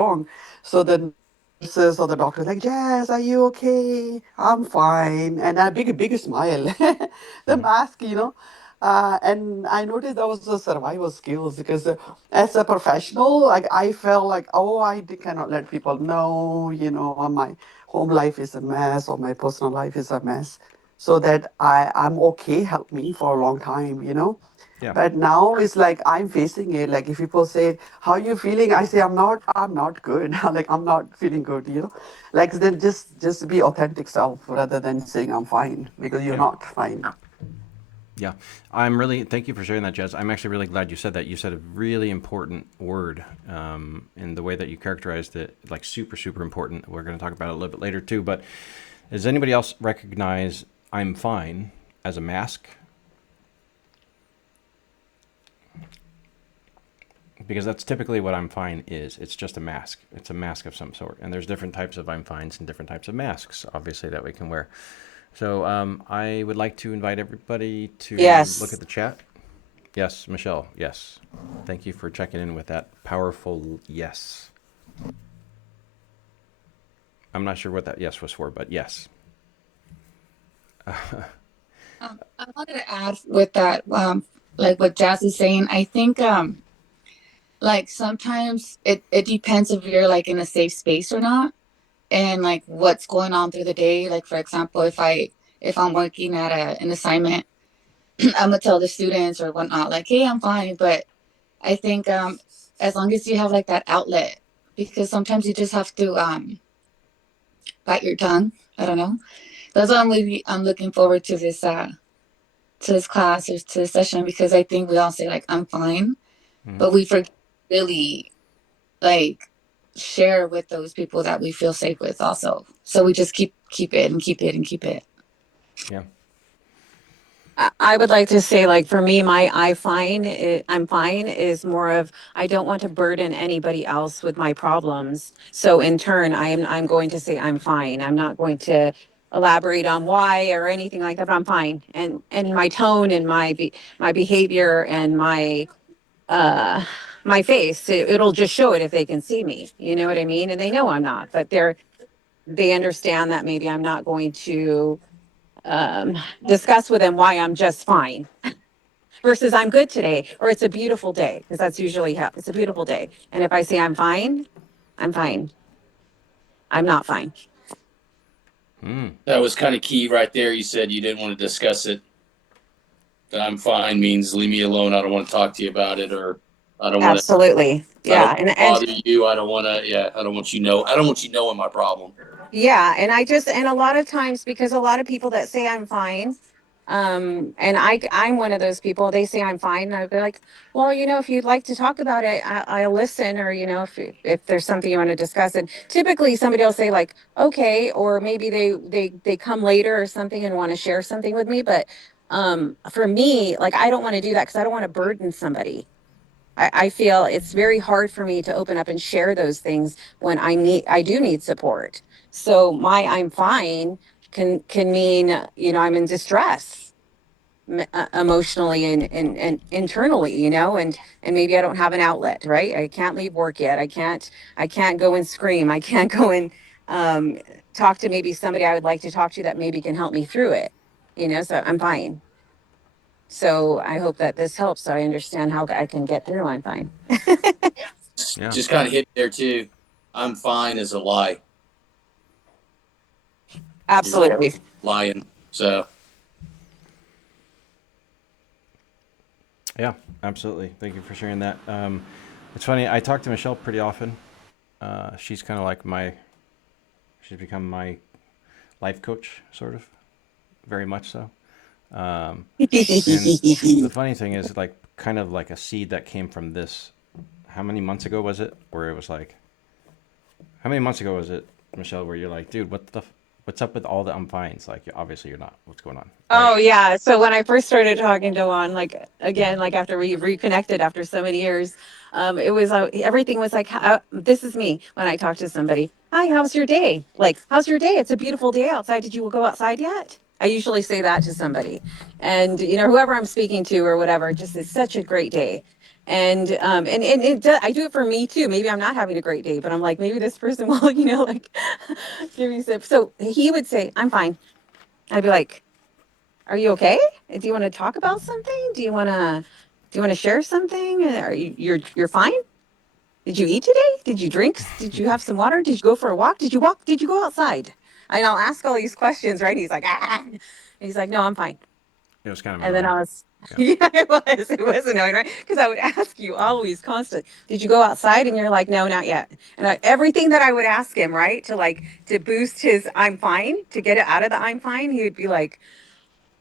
wrong. So the nurses or the doctor like, Jess, are you okay? I'm fine. And a big smile. The Mhm. mask, and I noticed that was a survival skills because as a professional, like I felt like, oh, cannot let people know, my home life is a mess or my personal life is a mess, so that I'm okay. Help me for a long time. Yeah. But now it's like I'm facing it. Like if people say, "How are you feeling?" I say, I'm not good." Like I'm not feeling good. Like then just be authentic self rather than saying I'm fine because you're Yeah. not fine. Yeah. Thank you for sharing that, Jez. I'm actually really glad you said that. You said a really important word in the way that you characterized it, like super, super important. We're going to talk about it a little bit later too. But does anybody else recognize I'm fine as a mask? Because that's typically what I'm fine is. It's just a mask. It's a mask of some sort. And there's different types of I'm fines and different types of masks, obviously, that we can wear. So I would like to invite everybody to look at Yes. the chat. Yes, Michelle. Yes. Thank you for checking in with that powerful yes. I'm not sure what that yes was for, but yes. I wanted to add with that, like what Jazz is saying. I think, like sometimes it depends if you're like in a safe space or not, and like what's going on through the day. Like for example, if I'm working at an assignment, I'm gonna tell the students or whatnot, like, hey, I'm fine. But I think as long as you have like that outlet, because sometimes you just have to bite your tongue. I don't know. That's why I'm looking forward to this class or to this session, because I think we all say like I'm fine, Hmm. but we forget to really like share with those people that we feel safe with also. So we just keep it and keep it and keep it. Yeah. I would like to say, like, for me, I'm fine is more of, I don't want to burden anybody else with my problems. So in turn, I'm going to say I'm fine. I'm not going to elaborate on why or anything like that, but I'm fine. And my tone and my behavior and uh, my face, it'll just show it if they can see me. You know what I mean? And they know I'm not, but they understand that maybe I'm not going to um, discuss with them why I'm just fine versus I'm good today or it's a beautiful day, because that's usually how it's a beautiful day. And if I say I'm fine, I'm fine. I'm not fine. Mm. That was kind of key right there. You said you didn't want to discuss it. That I'm fine means leave me alone. I don't want to talk to you about it, or I don't want to. Absolutely. I don't Yeah. And bother you. I don't want to. Yeah, I don't want you know. I don't want you knowing my problem. yeah. And a lot of times, because a lot of people that say I'm fine, and I'm one of those people, they say I'm fine. And I'd be like, well, if you'd like to talk about it, I'll listen. Or, if there's something you want to discuss. And typically somebody will say like, okay, or maybe they come later or something and want to share something with me. But, for me, like, I don't want to do that because I don't want to burden somebody. I feel it's very hard for me to open up and share those things when I do need support. So my I'm fine can mean, I'm in distress emotionally and internally, and maybe I don't have an outlet, right? I can't leave work yet. I can't go and scream. I can't go and um, talk to maybe somebody I would like to talk to that maybe can help me through it. So I'm fine. So I hope that this helps. So I understand how I can get through. I'm fine. Yeah. Just kind of hit there too. I'm fine as a lie. You're Absolutely. lying. So Yeah. Absolutely. Thank you for sharing that. It's funny. I talk to Michelle pretty often. She's kind of like she's become my life coach, sort of, very much so. Um, and the funny thing is, like, kind of like a seed that came from this. How many months ago was it? Where it was like, how many months ago was it, Michelle? Where you're like, dude, what's up with all the I'm fines? Like, obviously you're not. What's going on, right? Oh yeah. So when I first started talking to Juan, like again, like after we reconnected after so many years, it was everything was like, this is me when I talk to somebody. Hi, how's your day? Like, how's your day? It's a beautiful day outside. Did you go outside yet? I usually say that to somebody, and whoever I'm speaking to or whatever, just it's such a great day. And I do it for me too. Maybe I'm not having a great day, but I'm like, maybe this person will, like give me some. So he would say, I'm fine. I'd be like, are you okay? Do you want to talk about something? Do you want to share something? Are you're fine? Did you eat today? Did you drink? Did you have some water? Did you go for a walk? Did you walk? Did you go outside? And I'll ask all these questions, right? He's like, ah. And he's like, no, I'm fine. It was kind of And then annoying. I was, Yeah. yeah, it was annoying, right? Because I would ask you always constant, did you go outside? And you're like, no, not yet. And everything that I would ask him, right, to boost his I'm fine, to get it out of the I'm fine, he would be like,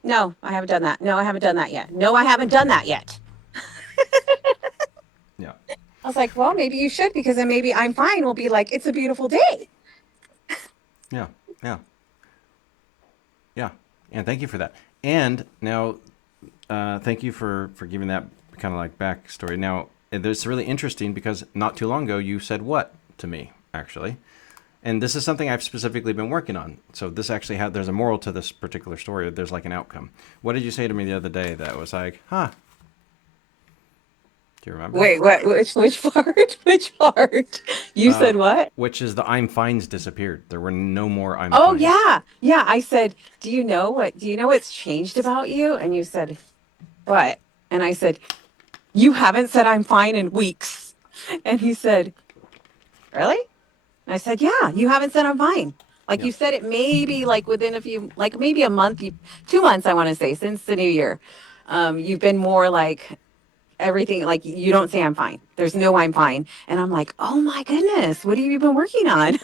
no, I haven't done that. No, I haven't done that yet. No, I haven't done that yet. Yeah. I was like, well, maybe you should, because then maybe I'm fine will be like, it's a beautiful day. Yeah. Yeah. Yeah. And thank you for that. And now, thank you for giving that kind of like backstory. Now, it's really interesting because not too long ago you said what to me, actually. And this is something I've specifically been working on. So this actually there's a moral to this particular story. There's like an outcome. What did you say to me the other day that was like, huh? Do you remember? Wait, what? Which part? Which part? You said what? Which is the I'm fines disappeared. There were no more I'm Oh fines. yeah, yeah. I said, do you know what? Do you know what's changed about you? And you said, what? And I said, you haven't said I'm fine in weeks. And he said, really? And I said, yeah, you haven't said I'm fine. Like Yeah. you said it maybe like within a few, like maybe a month, 2 months, I want to say, since the new year. You've been more like everything, like you don't say I'm fine. There's no I'm fine. And I'm like, oh my goodness, what have you been working on?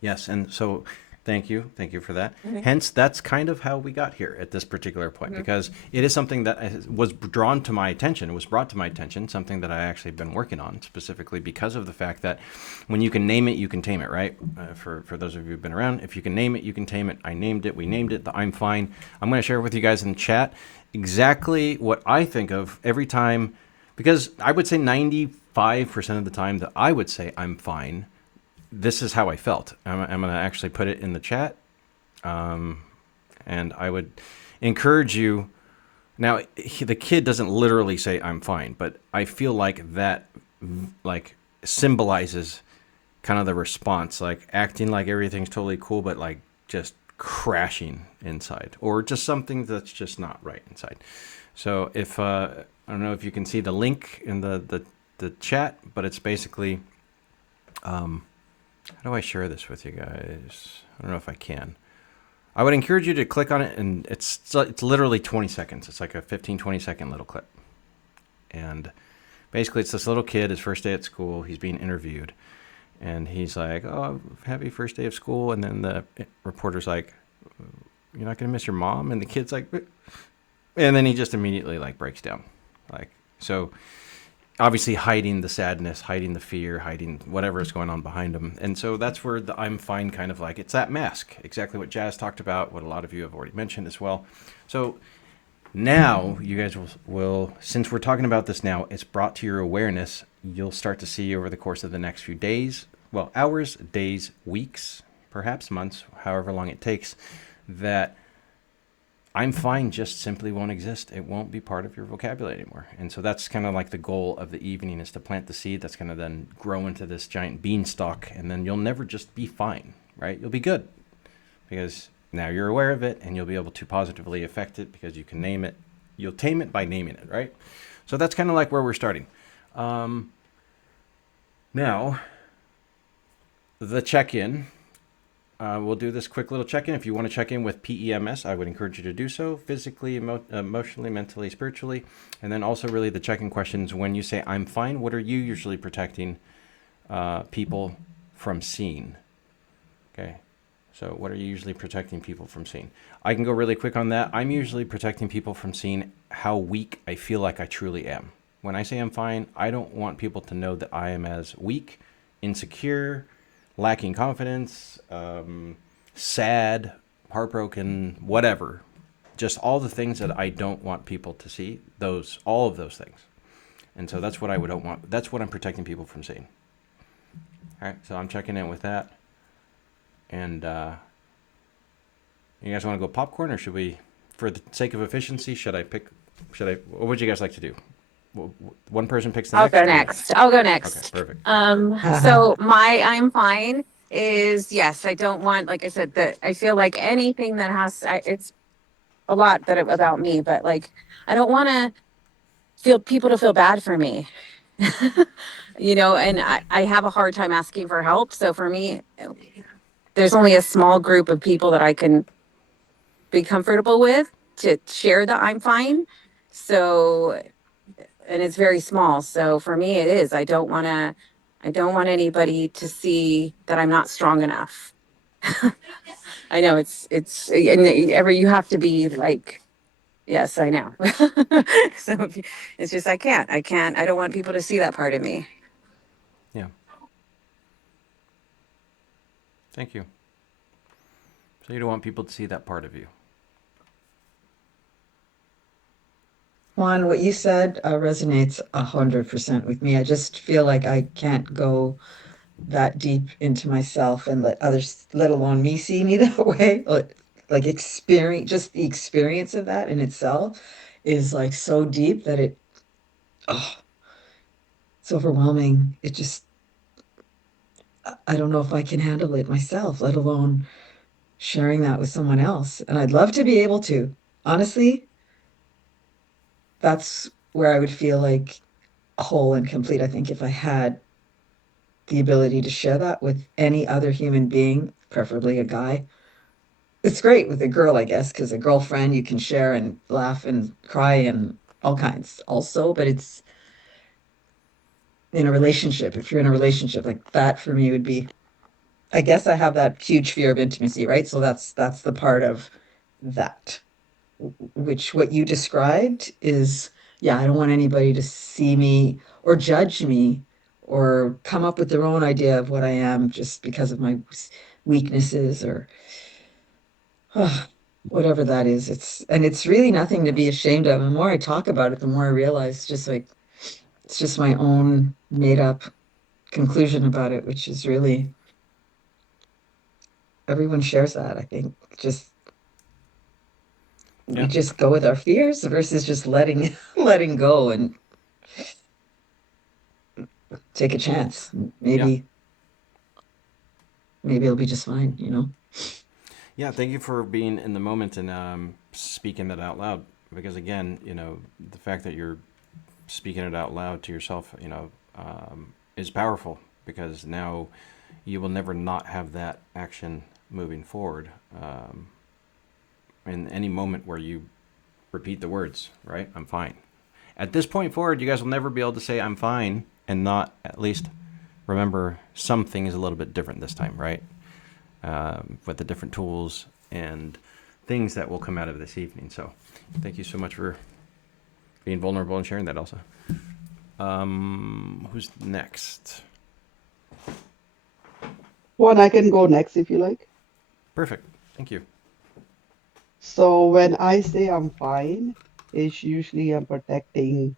Yes, and so thank you for that. Hence, that's kind of how we got here at this particular point, because it is something that was drawn to my attention, was brought to my attention, something that I actually been working on specifically because of the fact that when you can name it, you can tame it, right? For those of you who've been around, if you can name it, you can tame it. I named it, we named it, the I'm fine. I'm going to share with you guys in the chat exactly what I think of every time, because I would say 95% of the time that I would say I'm fine, this is how I felt. I'm going to actually put it in the chat. And I would encourage you. Now, the kid doesn't literally say I'm fine, but I feel like that like symbolizes kind of the response, like acting like everything's totally cool, but like just crashing inside, or just something that's just not right inside. So if I don't know if you can see the link in the chat, but it's basically how do I share this with you guys? I don't know if I can. I would encourage you to click on it, and it's literally 20 seconds. It's like a 15-20 second little clip. And basically it's this little kid, his first day at school, he's being interviewed. And he's like, oh, happy first day of school. And then the reporter's like, you're not going to miss your mom? And the kid's like, and then he just immediately like breaks down. Like, so obviously hiding the sadness, hiding the fear, hiding whatever is going on behind him. And so that's where the I'm fine kind of like, it's that mask, exactly what Jazz talked about, what a lot of you have already mentioned as well. So now you guys will, since we're talking about this now, it's brought to your awareness. You'll start to see over the course of the next few days, well, hours, days, weeks, perhaps months, however long it takes, that I'm fine just simply won't exist. It won't be part of your vocabulary anymore. And so that's kind of like the goal of the evening, is to plant the seed that's going to then grow into this giant beanstalk. And then you'll never just be fine, right? You'll be good because now you're aware of it, and you'll be able to positively affect it because you can name it. You'll tame it by naming it, right? So that's kind of like where we're starting. Now, the check-in. We'll do this quick little check-in. If you want to check in with PEMS, I would encourage you to do so physically, emotionally, mentally, spiritually. And then also really the check-in questions. When you say, I'm fine, what are you usually protecting people from seeing? Okay. So what are you usually protecting people from seeing? I can go really quick on that. I'm usually protecting people from seeing how weak I feel like I truly am. When I say I'm fine, I don't want people to know that I am as weak, insecure, lacking confidence, sad, heartbroken, whatever. Just all the things that I don't want people to see, all of those things. And so that's what I don't want. That's what I'm protecting people from seeing. All right, so I'm checking in with that. And you guys want to go popcorn, or should we, for the sake of efficiency, what would you guys like to do? one person picks the I'll next? go Or next. I'll go Okay, next. perfect. So my I'm fine is yes, I don't want, like I said, that I feel like anything that it's a lot about me, but like I don't want to feel people to feel bad for me. And I have a hard time asking for help. So for me, there's only a small group of people that I can be comfortable with to share that I'm fine. So, and it's very small. So for me, it is. I don't want anybody to see that I'm not strong enough. I know and you have to be like, yes, I know. So it's just, I don't want people to see that part of me. Yeah. Thank you. So you don't want people to see that part of you. Juan, what you said resonates 100% with me. I just feel like I can't go that deep into myself and let others, let alone me, see me that way. Like experience, just the experience of that in itself is like so deep that oh, it's overwhelming. I don't know if I can handle it myself, let alone sharing that with someone else. And I'd love to be able to. Honestly, that's where I would feel like whole and complete, I think, if I had the ability to share that with any other human being, preferably a guy. It's great with a girl, I guess, because a girlfriend you can share and laugh and cry and all kinds also, but it's in a relationship. If you're in a relationship, like that for me would be, I guess I have that huge fear of intimacy, right? So that's the part of that, which what you described is, yeah, I don't want anybody to see me or judge me or come up with their own idea of what I am just because of my weaknesses or whatever that is. It's really nothing to be ashamed of. The more I talk about it, the more I realize just like it's just my own made up conclusion about it, which is really everyone shares that, I think. Just we Yeah. just go with our fears versus just letting go and take a chance. Yeah. Maybe it'll be just fine, Yeah. Thank you for being in the moment and speaking that out loud. Because again, the fact that you're speaking it out loud to yourself, is powerful because now you will never not have that action moving forward. In any moment where you repeat the words, right? I'm fine. At this point forward, you guys will never be able to say I'm fine and not at least remember something is a little bit different this time, right? With the different tools and things that will come out of this evening. So thank you so much for being vulnerable and sharing that, Elsa. Who's next? One, I can go next if you like. Perfect. Thank you. So when I say I'm fine, it's usually I'm protecting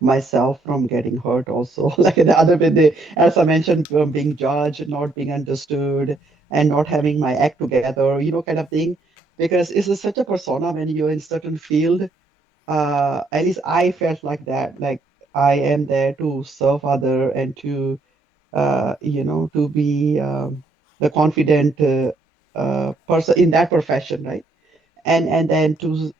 myself from getting hurt also. Like the other way, as I mentioned, being judged, not being understood, and not having my act together, kind of thing. Because such a persona when you're in certain field. At least I felt like that. Like I am there to serve other and to be the confident person in that profession, right? And then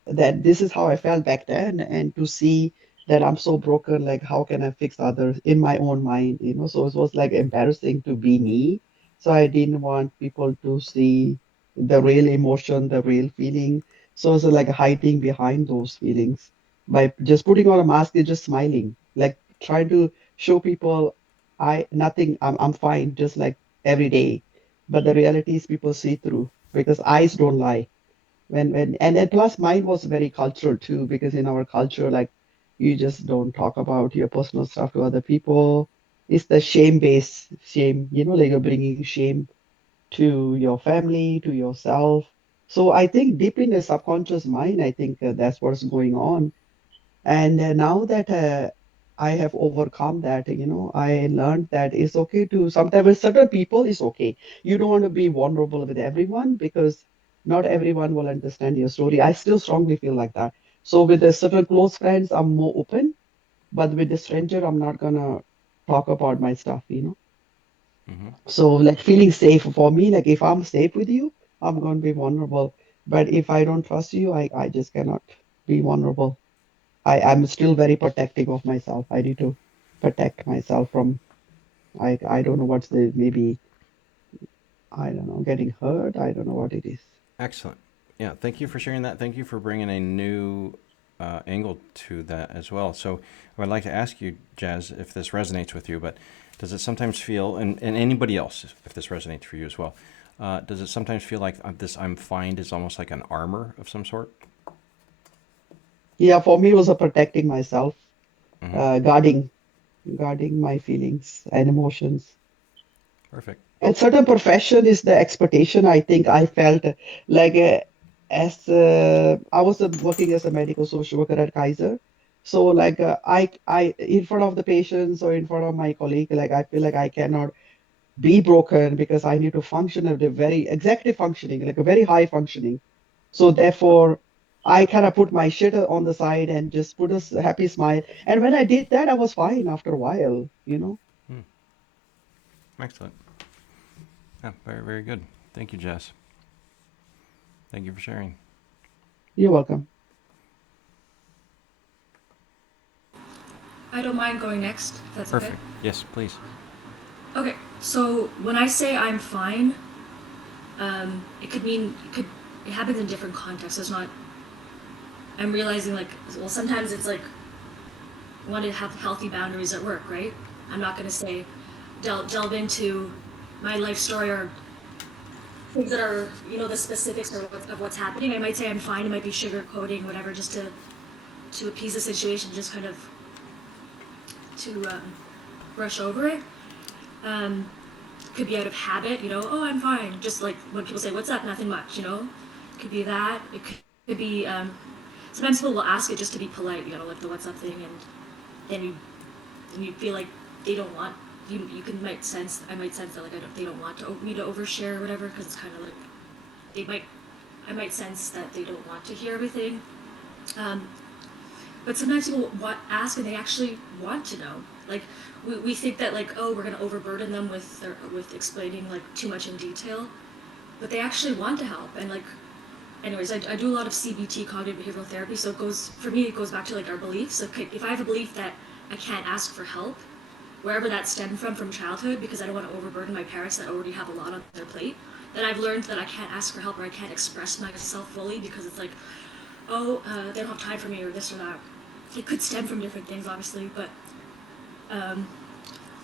that this is how I felt back then, and to see that I'm so broken, like how can I fix others in my own mind? So it was like embarrassing to be me. So I didn't want people to see the real emotion, the real feeling. So it's like hiding behind those feelings by just putting on a mask and just smiling, like trying to show people I nothing, I'm fine, just like every day. But the reality is people see through because eyes don't lie when and then plus mine was very cultural too because in our culture like you just don't talk about your personal stuff to other people. It's the shame based shame, like you're bringing shame to your family, to yourself. So I think deep in the subconscious mind, I think that's what's going on. And now that I have overcome that, I learned that it's okay to sometimes with certain people, it's okay. You don't want to be vulnerable with everyone because not everyone will understand your story. I still strongly feel like that. So with the certain close friends, I'm more open. but with a stranger, I'm not gonna talk about my stuff, you know. Mm-hmm. So like feeling safe for me, like if I'm safe with you, I'm gonna be vulnerable. But if I don't trust you, I just cannot be vulnerable. I'm still very protective of myself. I need to protect myself from I don't know what's the maybe I don't know getting hurt. I don't know what it is. Excellent. Yeah, thank you for sharing that. Thank you for bringing a new angle to that as well. So, I would like to ask you, Jazz, if this resonates with you, but does it sometimes feel, and anybody else, if this resonates for you as well, does it sometimes feel like this I'm fine is almost like an armor of some sort? Yeah, for me it was a protecting myself, Mm-hmm. guarding my feelings and emotions. Perfect. And certain profession is the expectation. I think I felt like as I was working as a medical social worker at Kaiser, so like I in front of the patients or in front of my colleague, like I feel like I cannot be broken because I need to function at a very executive functioning, like a very high functioning. So therefore, I kind of put my shit on the side and just put a happy smile. And when I did that, I was fine after a while, you know. Hmm. Excellent. Yeah, very, very good. Thank you, Jess. Thank you for sharing. You're welcome. I don't mind going next, if that's okay. Perfect. Yes, please. Okay, so when I say I'm fine, it happens in different contexts. It's not. I'm realizing like, well, sometimes it's like, I want to have healthy boundaries at work, right? I'm not gonna say, delve into my life story or things that are, the specifics of what's happening. I might say I'm fine. It might be sugarcoating, whatever, just to appease the situation, just kind of to brush over it. Um, could be out of habit, oh, I'm fine. Just like when people say, what's up? Nothing much, Could be that. Could be, sometimes people will ask it just to be polite, like the what's up thing, and then you feel like they don't want, I might sense that, like, they don't want me to overshare or whatever, because it's kind of like, they might, I might sense that they don't want to hear everything. Um, but sometimes people ask and they actually want to know. Like we think that like, oh, we're gonna overburden them with explaining like too much in detail, but they actually want to help. And like, anyways, I do a lot of CBT, cognitive behavioral therapy. So it goes back to like our beliefs. So if I have a belief that I can't ask for help, wherever that stemmed from childhood, because I don't want to overburden my parents that already have a lot on their plate, then I've learned that I can't ask for help or I can't express myself fully because it's like, oh, they don't have time for me or this or that. It could stem from different things, obviously, but um,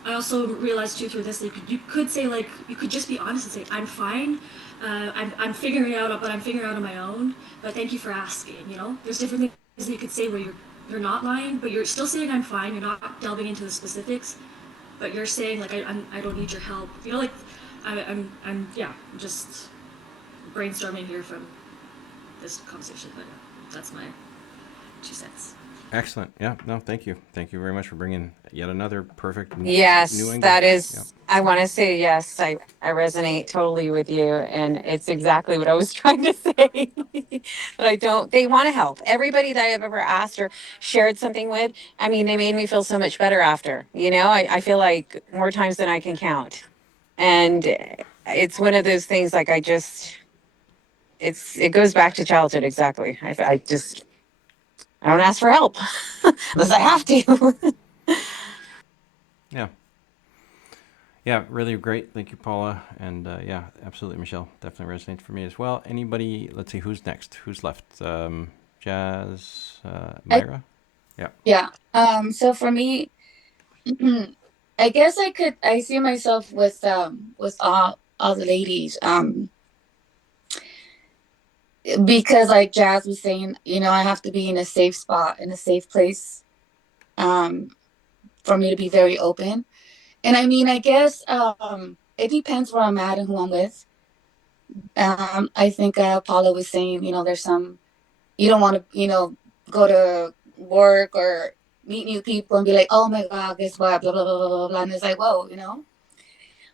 I also realized too through this that you could say like you could just be honest and say I'm fine. I'm figuring it out, but I'm figuring it out on my own. But thank you for asking. There's different things that you could say where you're not lying, but you're still saying I'm fine. You're not delving into the specifics, but you're saying like I don't need your help. Like I'm yeah, just brainstorming here from this conversation, but that's my 2 cents. Excellent. Yeah. No, thank you. Thank you very much for bringing yet another perfect new Yes, angle. that Yeah. is, I want to say yes. I resonate totally with you. And it's exactly what I was trying to say. But I don't, they want to help. Everybody that I've ever asked or shared something with, I mean, they made me feel so much better after. I feel like more times than I can count. And it's one of those things like it goes back to childhood. Exactly. I don't ask for help unless I have to. Yeah. Yeah, really great. Thank you, Paula. And yeah, absolutely, Michelle. Definitely resonates for me as well. Anybody? Let's see, who's next? Who's left? Jazz, I, Myra? Yeah. yeah. So for me, I guess I see myself with all the ladies. Because like Jazz was saying, I have to be in a safe spot, in a safe place, um, for me to be very open. And I mean, I guess it depends where I'm at and who I'm with. I think Paula was saying, there's some you don't want to, go to work or meet new people and be like, oh my God, guess what? Blah blah blah blah blah blah. And it's like, whoa,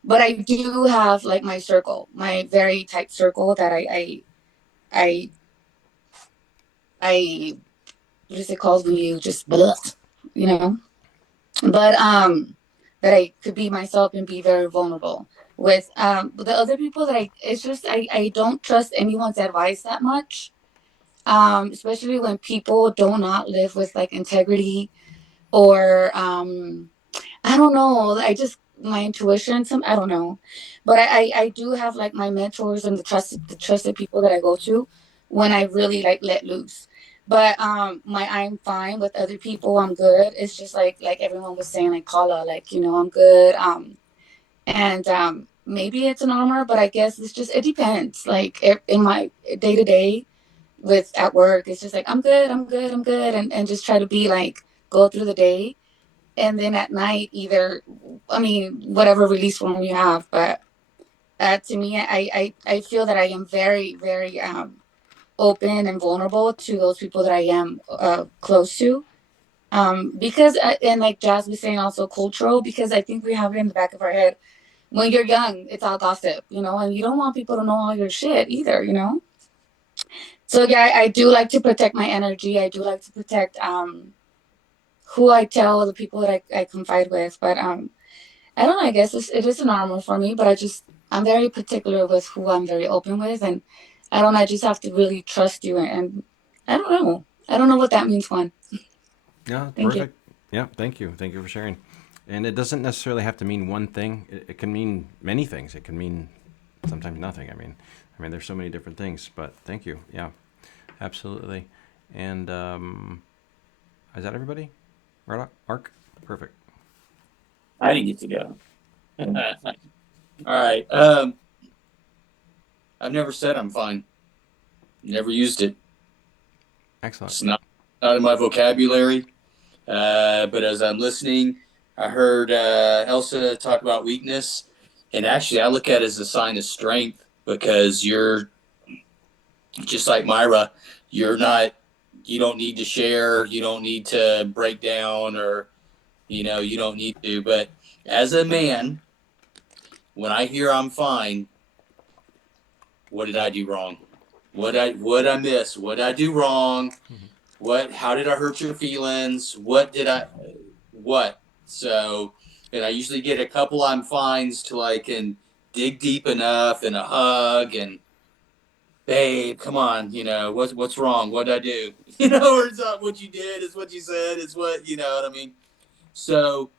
But I do have like my circle, my very tight circle that I what is it called when you just blah? you know, but that I could be myself and be very vulnerable with the other people that it's just I don't trust anyone's advice that much, especially when people do not live with like integrity or I don't know. I just my intuition. I don't know, but I do have like my mentors and the trusted people that I go to when I really like let loose. But my I'm fine with other people. I'm good. It's just like everyone was saying, like Paula, like I'm good. And maybe it's an armor, but I guess it's just it depends. Like in my day to day with at work, it's just like I'm good, I'm good, I'm good, and just try to be like go through the day and then at night either I mean whatever release form you have, but to me I feel that I am very very open and vulnerable to those people that I am close to, because and like Jazz was saying, also cultural, because I think we have it in the back of our head when you're young it's all gossip, and you don't want people to know all your shit either. So yeah, I do like to protect my energy. I do like to protect who I tell, the people that I confide with, but I don't know. I guess it is an armor for me, but I'm very particular with who I'm very open with, and I don't. I just have to really trust you, and I don't know. I don't know what that means, Juan. Yeah, Thank you. perfect. Yeah, thank you. Thank you for sharing. And it doesn't necessarily have to mean one thing. It can mean many things. It can mean sometimes nothing. I mean, there's so many different things. But thank you. Yeah, absolutely. And is that everybody? Right, Mark? Perfect. I didn't get to go. All right. I've never said I'm fine. Never used it. Excellent. It's not in my vocabulary. But as I'm listening, I heard Elsa talk about weakness, and actually, I look at it as a sign of strength because you're just like Myra. You're not. You don't need to share. You don't need to break down, or you don't need to. But as a man, when I hear I'm fine, what did I do wrong? What I miss? What did I do wrong? How did I hurt your feelings? What? So, and I usually get a couple I'm fines till I can dig deep enough and a hug and babe, come on, what's wrong? What did I do? Or it's not what you did, it's what you said, it's what what I mean. So,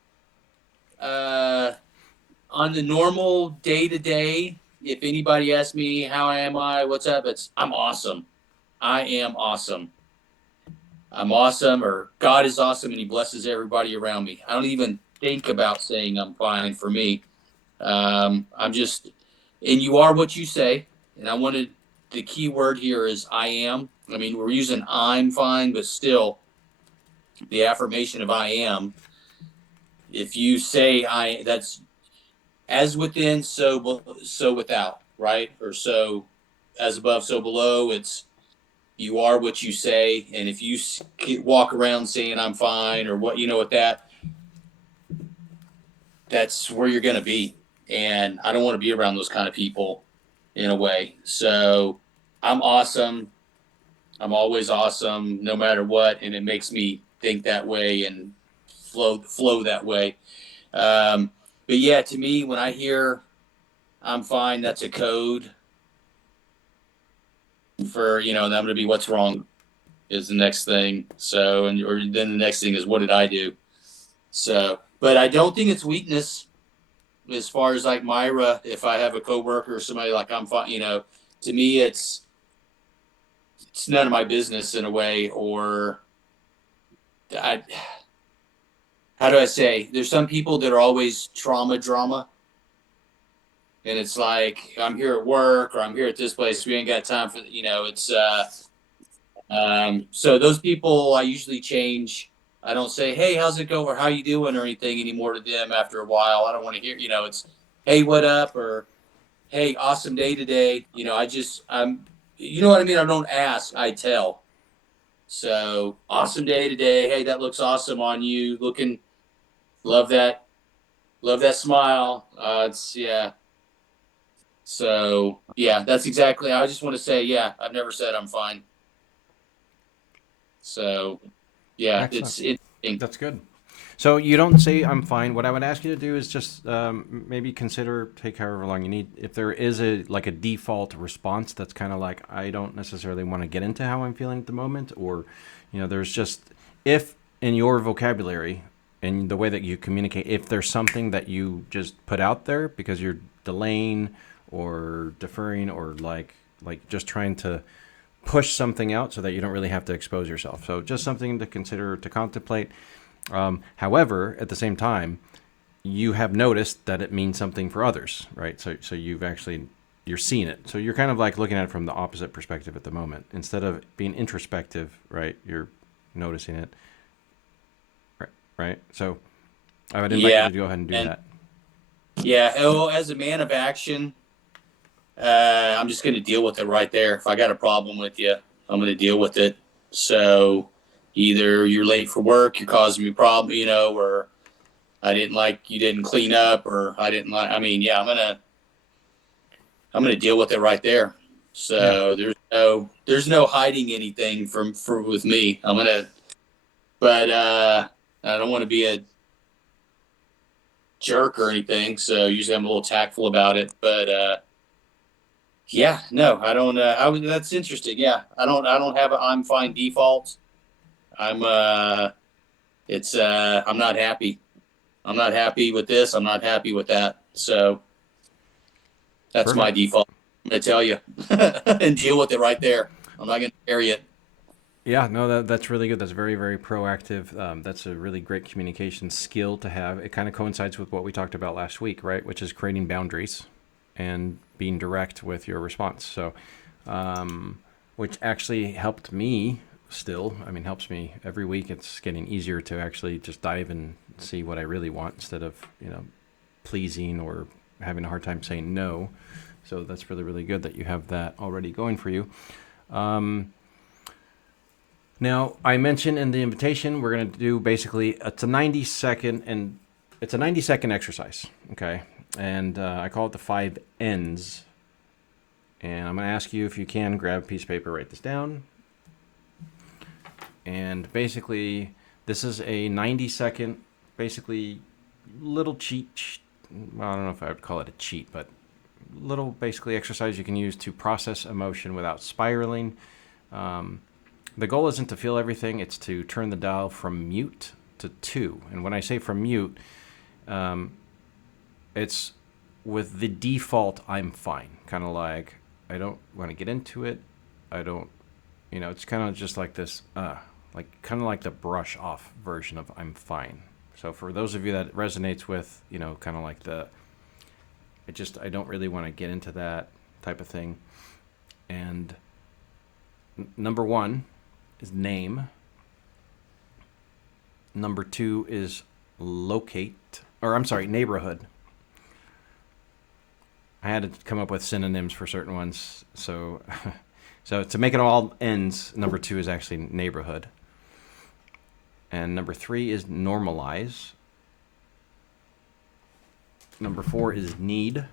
uh, on the normal day to day, if anybody asks me how am I, what's up, it's I'm awesome. I am awesome. I'm awesome, or God is awesome and he blesses everybody around me. I don't even think about saying I'm fine for me. I'm just, and you are what you say. And the key word here is I am. I mean, we're using I'm fine, but still the affirmation of I am. If you say that's as within, so without, right? Or so as above, so below. It's you are what you say, and if you walk around saying I'm fine or what that, that's where you're going to be. And I don't want to be around those kind of people in a way. So I'm awesome. I'm always awesome no matter what, and it makes me think that way and flow that way. um, but yeah, to me, when I hear I'm fine, that's a code for I'm going to be what's wrong is the next thing. So, and or then the next thing is what did I do? So, but I don't think it's weakness as far as like Myra. If I have a coworker or somebody like I'm fine, to me it's none of my business in a way. Or I, how do I say? There's some people that are always drama, and it's like I'm here at work or I'm here at this place. We ain't got time for It's so those people I usually change. I don't say, "Hey, how's it go?" or "How you doing?" or anything anymore to them. After a while, I don't want to hear. It's, "Hey, what up?" or "Hey, awesome day today." You know what I mean. I don't ask. I tell. So awesome day today. Hey, that looks awesome on you. Looking, love that. Love that smile. It's yeah. So yeah, that's exactly. I just want to say, yeah, I've never said I'm fine. So yeah, Excellent. That's good. So you don't say I'm fine. What I would ask you to do is just maybe consider, take however long you need. If there is a like a default response that's kind of like I don't necessarily want to get into how I'm feeling at the moment, or there's just if in your vocabulary and the way that you communicate, if there's something that you just put out there because you're delaying or deferring or like just trying to push something out so that you don't really have to expose yourself. So just something to consider, to contemplate. However, at the same time, you have noticed that it means something for others, right? So you're seeing it. So you're kind of like looking at it from the opposite perspective at the moment. Instead of being introspective, right? You're noticing it, right? So I would invite you Yeah. to go ahead and do And that. yeah, well, as a man of action, I'm just going to deal with it right there. If I got a problem with you, I'm going to deal with it. So either you're late for work, you're causing me a problem, or I didn't like you didn't clean up, or I didn't like. I mean, yeah, I'm gonna deal with it right there. Yeah. So there's no hiding anything for with me. But I don't want to be a jerk or anything. So usually I'm a little tactful about it. But yeah, no, I don't. That's interesting. Yeah, I don't have a I'm fine default. I'm I'm not happy. I'm not happy with this. I'm not happy with that. So that's my Perfect. default. I'm gonna tell you and deal with it right there. I'm not gonna carry it. Yeah, no, that's really good. That's very, very proactive. That's a really great communication skill to have. It kind of coincides with what we talked about last week, right? Which is creating boundaries and being direct with your response. So, which actually helped me still. I mean, helps me every week. It's getting easier to actually just dive and see what I really want instead of, pleasing or having a hard time saying no. So that's really, really good that you have that already going for you. Now, I mentioned in the invitation, we're going to do basically, it's a 90-second exercise, okay? And I call it the 5 N's. And I'm going to ask you if you can grab a piece of paper, write this down. And basically, this is a 90-second, basically, little cheat. Well, I don't know if I would call it a cheat, but little basically exercise you can use to process emotion without spiraling. The goal isn't to feel everything, it's to turn the dial from mute to 2. And when I say from mute, it's with the default I'm fine. Kind of like, I don't want to get into it. I don't, it's kind of just like this, like kind of like the brush off version of I'm fine. So for those of you that resonates with, kind of like I don't really want to get into that type of thing. And number 1 is name. Number 2 is neighborhood. I had to come up with synonyms for certain ones. So, so to make it all ends, number 2 is actually neighborhood. And number 3 is normalize. Number 4 is need.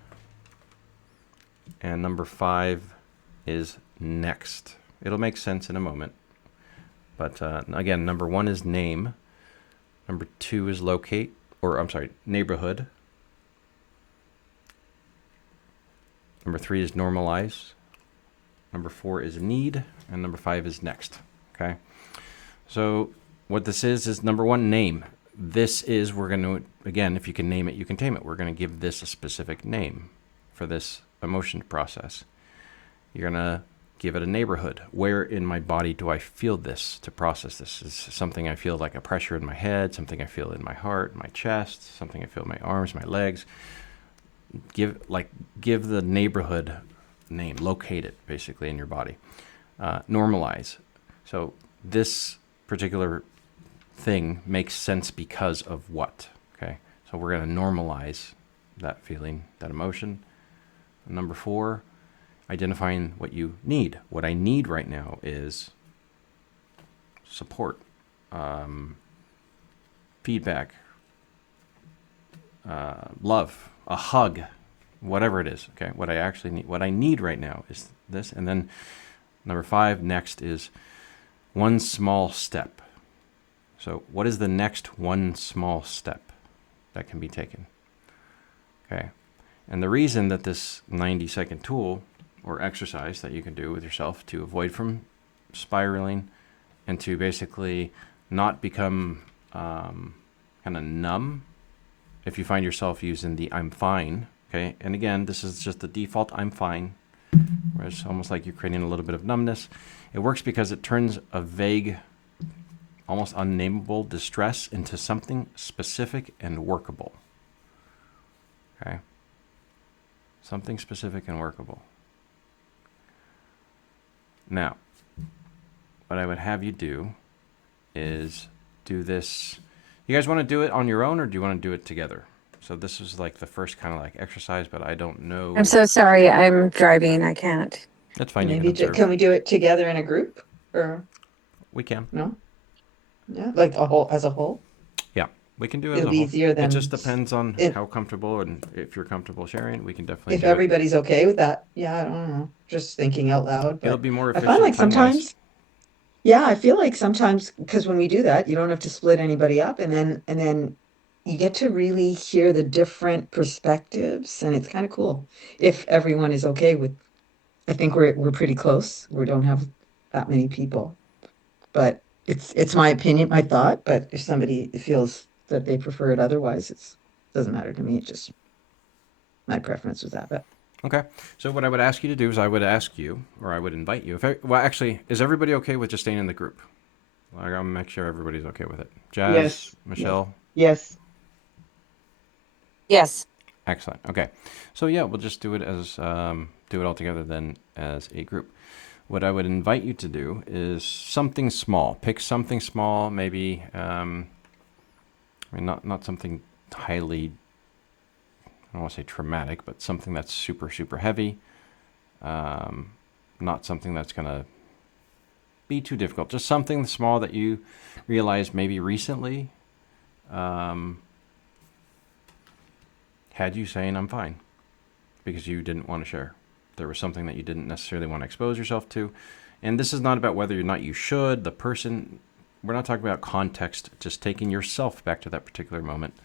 And number 5 is next. It'll make sense in a moment. But again, number 1 is name. Number 2 is neighborhood. Number 3 is normalize. Number 4 is need. And number 5 is next. Okay? So what this is number 1, name. We're going to, again, if you can name it, you can tame it. We're going to give this a specific name for this emotion process. You're going to give it a neighborhood. Where in my body do I feel this to process this? Is something I feel like a pressure in my head, something I feel in my heart, my chest, something I feel in my arms, my legs. Give the neighborhood name, locate it basically in your body. Normalize. So this particular thing makes sense because of what? Okay, so we're going to normalize that feeling, that emotion. Number 4, identifying what you need. What I need right now is support, feedback, love, a hug, whatever it is. Okay, what I actually need, what I need right now is this. And then number 5, next is one small step. So what is the next one small step that can be taken? Okay. And the reason that this 90-second tool or exercise that you can do with yourself to avoid from spiraling and to basically not become kind of numb if you find yourself using the I'm fine, okay? And again, this is just the default I'm fine, where it's almost like you're creating a little bit of numbness. It works because it turns a vague, almost unnameable distress into something specific and workable, okay? Something specific and workable. Now, what I would have you do is do this. You guys want to do it on your own, or do you want to do it together? So this is like the first kind of like exercise, but I don't know. I'm so sorry. I'm driving. I can't. That's fine. You can Maybe observe. can we do it together in a group or We can. no? Yeah, like a whole as a whole. Yeah, we can do it as It'll a be whole. easier It than just depends on it, how comfortable, and if you're comfortable sharing, we can definitely if do it. everybody's okay with that. Yeah, I don't know. Just thinking out loud, It'll but be more I efficient find like time-wise. sometimes, yeah, I feel like sometimes because when we do that, you don't have to split anybody up, and then you get to really hear the different perspectives, and it's kind of cool if everyone is okay with. I think we're pretty close. We don't have that many people, but it's my opinion, my thought. But if somebody feels that they prefer it otherwise, it's doesn't matter to me. It's just my preference with that. But Okay. So what I would ask you to do is I would ask you, or I would invite you. Well, actually, is everybody okay with just staying in the group? I gotta make sure everybody's okay with it. Jazz, Yes. Yes. Michelle. Yes. Yes. Excellent. Okay. So yeah, we'll just do it as do it all together then as a group. What I would invite you to do is something small. Pick something small, maybe. I mean, not something highly. I don't want to say traumatic, but something that's super super heavy. Not something that's gonna be too difficult. Just something small that you realized maybe recently. Had you saying I'm fine because you didn't want to share. There was something that you didn't necessarily want to expose yourself to. And this is not about whether or not you should, the person, we're not talking about context, just taking yourself back to that particular moment.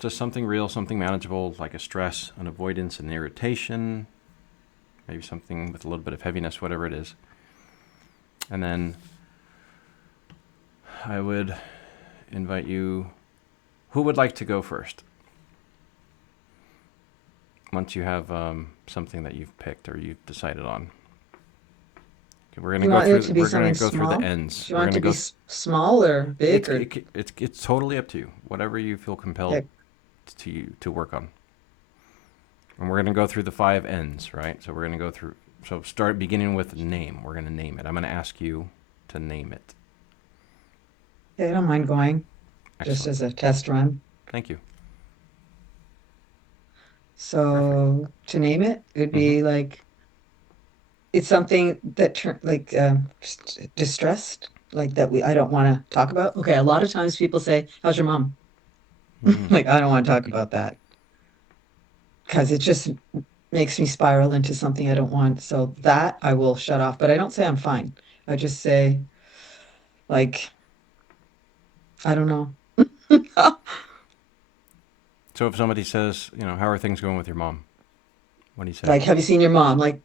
Just something real, something manageable, like a stress, an avoidance, an irritation, maybe something with a little bit of heaviness, whatever it is. And then I would invite you. Who would like to go first? Once you have something that you've picked or you've decided on. Okay, we're gonna you go want through. it to be We're gonna something go through small? the ends. Do you We're want it gonna to be go. small or big It's totally up to you. Whatever you feel compelled Okay. to work on. And we're gonna go through the 5 ends, right? So we're gonna go through. So start beginning with name. We're gonna name it. I'm gonna ask you to name it. Yeah, I don't mind going just Excellent. as a test run. Thank you. So to name it, it would be like it's something that like distressed, like that I don't want to talk about. Okay, a lot of times people say, "How's your mom?" Like I don't want to talk about that because it just makes me spiral into something I don't want. So that I will shut off, but I don't say I'm fine. I just say like I don't know. So if somebody says, how are things going with your mom? What do you say? Like, have you seen your mom? Like,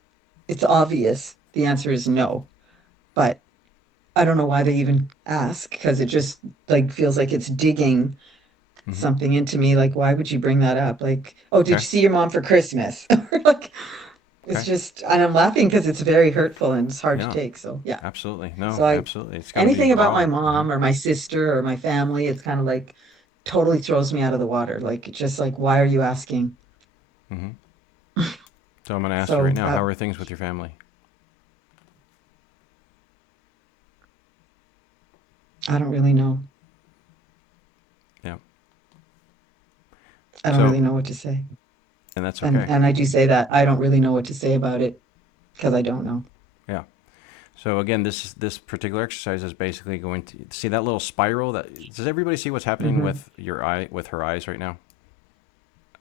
it's obvious. The answer is no, but I don't know why they even ask because it just like feels like it's digging something into me. Like, why would you bring that up? Like, oh, did you Okay. see your mom for Christmas? Or like, it's Okay. just, and I'm laughing because it's very hurtful and it's hard to Yeah. take. So yeah. Absolutely. No, So absolutely. It's gotta be anything about my raw. mom or my sister or my family, it's kind of like totally throws me out of the water. Like, it's just like, why are you asking? So I'm gonna ask you So right now, how are things with your family? I don't really know. Yeah. I don't So- really know what to say. And that's And okay. and I do say that I don't really know what to say about it because I don't know. Yeah. So again, this particular exercise is basically going to see that little spiral. Does everybody see what's happening with her eyes right now?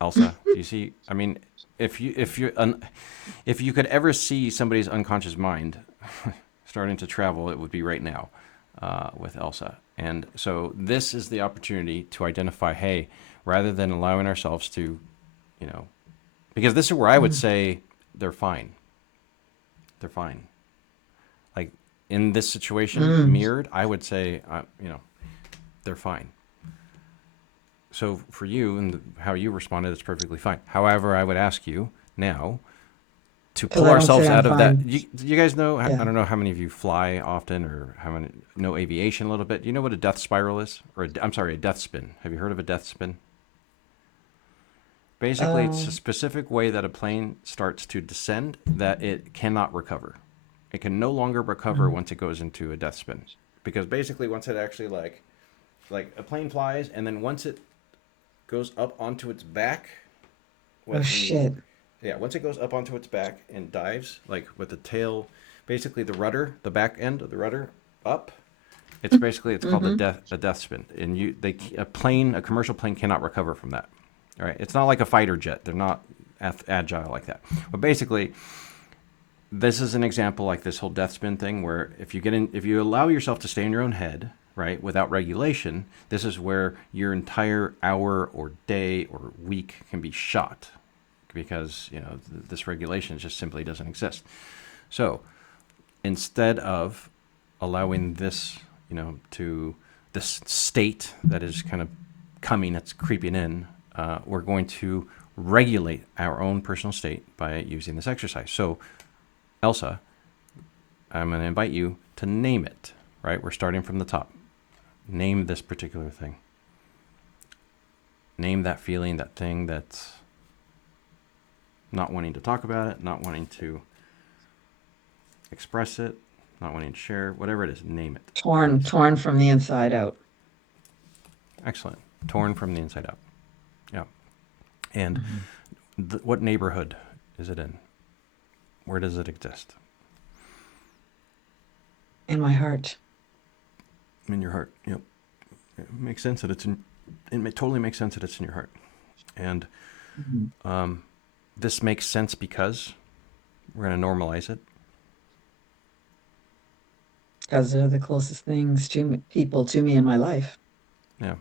Elsa, do you see? I mean, if you could ever see somebody's unconscious mind starting to travel, it would be right now. with Elsa. And so this is the opportunity to identify, hey, rather than allowing ourselves to, you know, because this is where I would say they're fine. They're fine. Like in this situation, Mm. mirrored, I would say, you know, they're fine. So for you and how you responded, it's perfectly fine. However, I would ask you now to Till pull I don't ourselves say I'm out of that. fine. You guys know, I Yeah. don't know how many of you fly often or how many know aviation a little bit. Do you know what a death spiral is? Or I'm sorry, a death spin. Have you heard of a death spin? Basically, it's a Um, specific way that a plane starts to descend that it cannot recover. It can no longer recover mm. once it goes into a death spin. Because basically once it actually like a plane flies and then once it goes up onto its back Oh with the shit. yeah, once it goes up onto its back and dives, like with the tail, basically the rudder, the back end of the rudder up, it's basically it's called Mm-hmm. a death spin, and a commercial plane cannot recover from that. All right, it's not like a fighter jet; they're not agile like that. But basically, this is an example like this whole death spin thing, where if you allow yourself to stay in your own head, right, without regulation, this is where your entire hour or day or week can be shot because this regulation just simply doesn't exist. So instead of allowing this, to this state that is kind of coming, it's creeping in, we're going to regulate our own personal state by using this exercise. So, Elsa, I'm going to invite you to name it, right? We're starting from the top. Name this particular thing. Name that feeling, that thing that's not wanting to talk about it, not wanting to express it, not wanting to share, whatever it is, name it, Torn, please. torn from the inside out. Excellent. Torn from the inside out. Yeah. And what neighborhood is it in? Where does it exist? In my heart. In your heart. Yep. It makes sense that totally makes sense that it's in your heart. And Mm-hmm. this makes sense because we're going to normalize it. Because they're the closest things to people to me in my life. Yeah.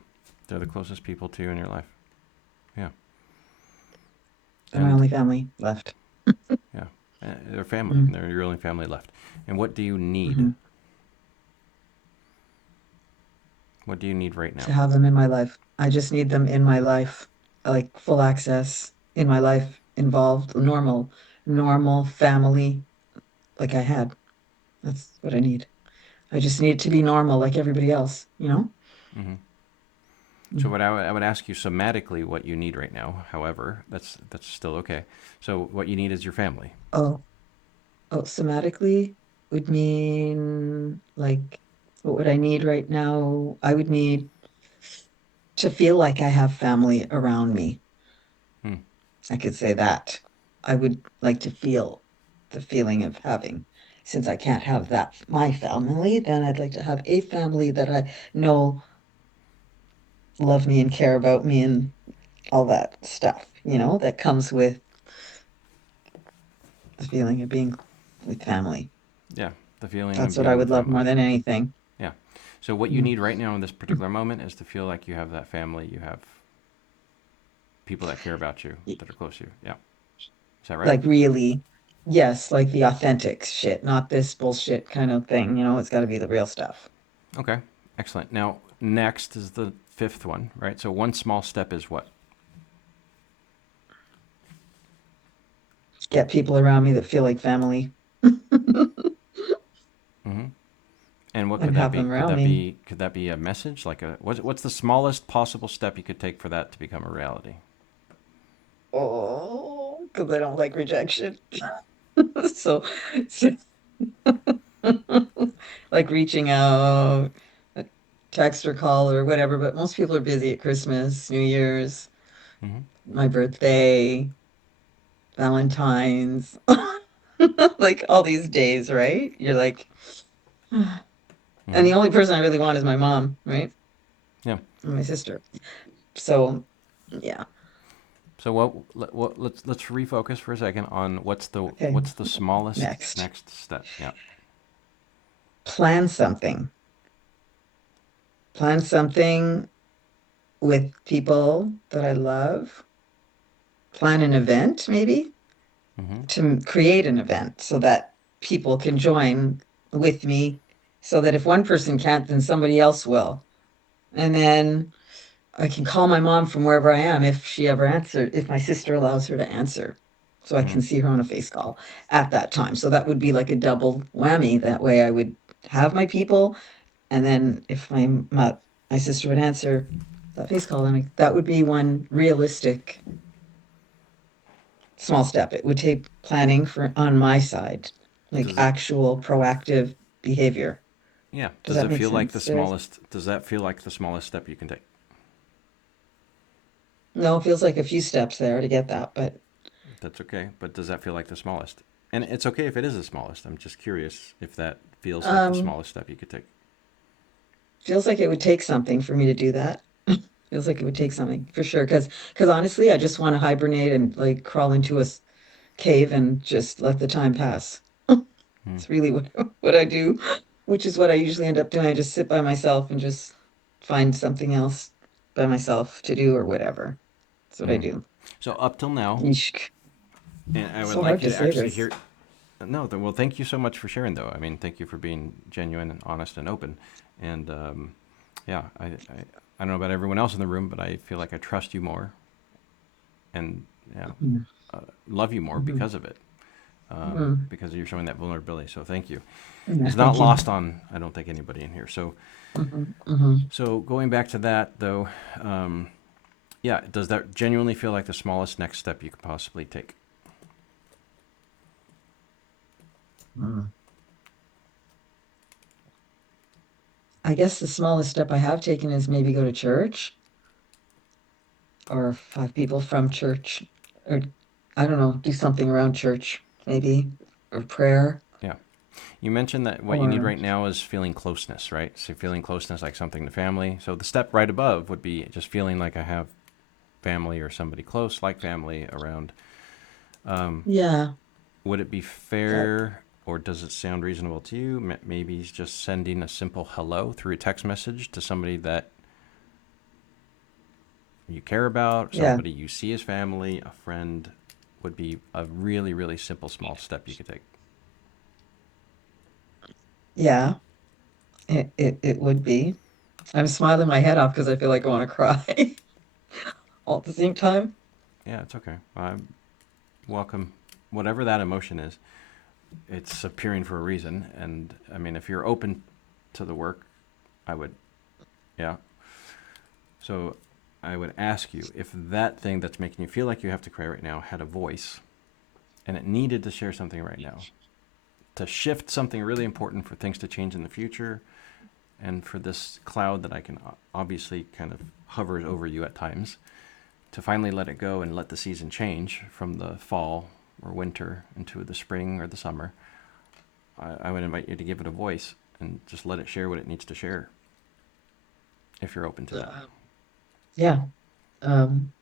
They're the closest people to you in your life. Yeah. They're my And only family left. yeah. They're family. Mm-hmm. They're your only family left. And what do you need? Mm-hmm. What do you need right now? To have them in my life. I just need them in my life, like full access in my life, involved, normal family like I had. That's what I need. I just need to be normal like everybody else, you know? Hmm. So Mm. what I would ask you somatically what you need right now. However, that's still okay. So what you need is your family. Oh, oh, somatically would mean like what would I need right now? I would need to feel like I have family around me. Hmm. I could say that. I would like to feel the feeling of having, since I can't have that, my family, then I'd like to have a family that I know love me and care about me and all that stuff, that comes with the feeling of being with family. Yeah, the feeling of That's what I being with would love more family. than anything. Yeah. So what you Mm. need right now in this particular moment is to feel like you have that family, you have people that care about you, that are close to you. Yeah. Is that right? Like really, yes, like the authentic shit, not this bullshit kind of thing, it's got to be the real stuff. Okay. Excellent. Now, next is the fifth one, right? So one small step is what? Get people around me that feel like family Mm-hmm. And what and could that have be? them around me. Could that be a message? Like what's the smallest possible step you could take for that to become a reality? Oh, because I don't like rejection. So, so like reaching out, a text or call or whatever, but most people are busy at Christmas, New Year's, Mm-hmm. my birthday, Valentine's, like all these days, right? You're like, and Mm-hmm. the only person I really want is my mom, right? Yeah. And my sister. So, yeah. So let's refocus for a second on Okay. what's the smallest Next, next step. Yeah. plan something plan something with people that I love, plan an event maybe Mm-hmm. to create an event so that people can join with me so that if one person can't, then somebody else will. And then I can call my mom from wherever I am if she ever answers, if my sister allows her to answer. So I Mm-hmm. can see her on a face call at that time. So that would be like a double whammy. That way I would have my people, and then if my sister would answer that face call, then that would be one realistic small step. It would take planning for on my side, like Does it? actual proactive behavior. Yeah. Does Does that it make feel like the sense, Sarah? smallest? Does that feel like the smallest step you can take? No, it feels like a few steps there to get that, but That's okay. But does that feel like the smallest? And it's okay if it is the smallest. I'm just curious if that feels like the um, smallest step you could take. feels like it would take something for me to do that. Feels like it would take something for sure. Because honestly, I just want to hibernate and like crawl into a cave and just let the time pass. Hmm. It's really what I do, which is what I usually end up doing. I just sit by myself and just find something else by myself to do or whatever. That's what I Hmm. do. So up till now, Yeesh. and I would So hard like you to to say actually this. hear. No, well, thank you so much for sharing, though. I mean, thank you for being genuine and honest and open. And yeah, I don't know about everyone else in the room, but I feel like I trust you more and yeah, Mhm. love you more Mhm. because of it, Mhm. because you're showing that vulnerability. So thank you. Yeah, It's not thank you. lost on I don't think anybody in here. So Mhm. Mhm. going back to that though, um, yeah, does that genuinely feel like the smallest next step you could possibly take? Mhm. I guess the smallest step I have taken is maybe go to church or have people from church or I don't know, do something around church maybe or prayer Yeah. You mentioned that what you need or right now is feeling closeness, right? So feeling closeness like something to family. So the step right above would be just feeling like I have family or somebody close, like family around. Um, yeah, would it be that fair, or does it sound reasonable to you? Maybe just sending a simple hello through a text message to somebody that you care about, yeah, somebody you see as family, a friend, would be a really, really simple, small step you could take. yeah, it would be. I'm smiling my head off because I feel like I want to cry all at the same time. Yeah, it's okay. I welcome whatever that emotion is. It's appearing for a reason. And I mean, if you're open to the work, I would, yeah. So I would ask you if that thing that's making you feel like you have to cry right now had a voice and it needed to share something right now, to shift something really important for things to change in the future, and for this cloud that I can obviously kind of hovers over you at times, to finally let it go and let the season change from the fall or winter into the spring or the summer. I would invite you to give it a voice and just let it share what it needs to share if you're open to that. Uh, yeah, um,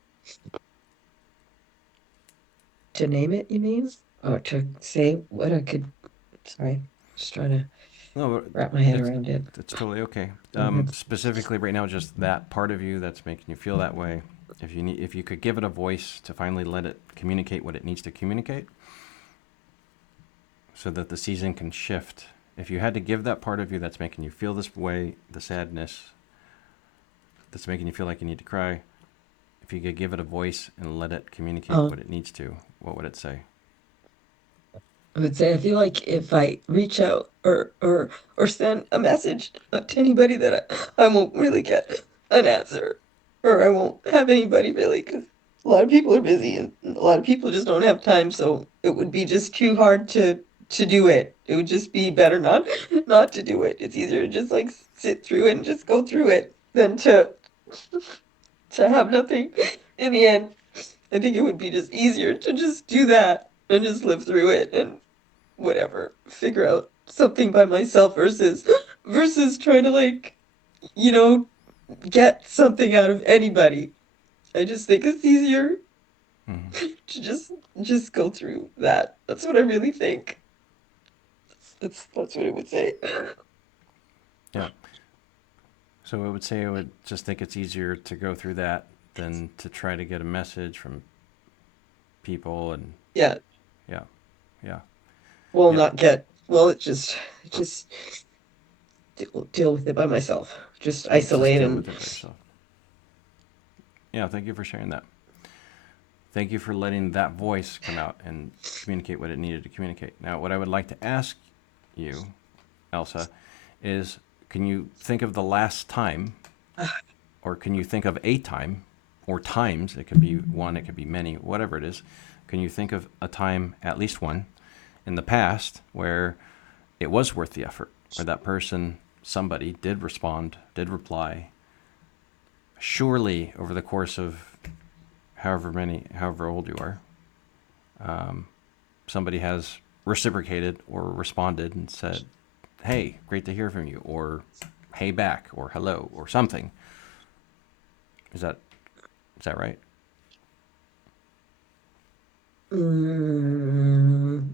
to name it, you mean? Or to say what I could, sorry, just trying to No, wrap my head it's around it. it's totally okay. Go ahead. Specifically, right now, just that part of you that's making you feel that way. If you could give it a voice to finally let it communicate what it needs to communicate, so that the season can shift. If you had to give that part of you that's making you feel this way, the sadness that's making you feel like you need to cry, if you could give it a voice and let it communicate Oh, what it needs to, what would it say? I would say I feel like if I reach out or send a message to anybody that I won't really get an answer, or I won't have anybody really, because a lot of people are busy and a lot of people just don't have time. So it would be just too hard to do it. It would just be better not to do it. It's easier to just like sit through it and just go through it than to have nothing in the end. I think it would be just easier to just do that and just live through it and whatever, figure out something by myself versus trying to like, you know, get something out of anybody. I just think it's easier Hmm. to just go through that. That's what I really think. That's what I would say. Yeah. So I would say I would just think it's easier to go through that than to try to get a message from people and Yeah. yeah, yeah, Well, yeah. not get, well, just deal with it by myself. Just Just isolate deal and with it by yourself. Yeah, thank you for sharing that. Thank you for letting that voice come out and communicate what it needed to communicate. Now, what I would like to ask you, Elsa, is can you think of the last time, or can you think of a time, or times, it could be one, it could be many, whatever it is, can you think of a time, at least one, in the past where it was worth the effort, where that person, somebody, did respond, did reply, surely over the course of however old you are, somebody has reciprocated or responded and said, "Hey, great to hear from you," or "Hey back," or "Hello," or something. Is that right? mm,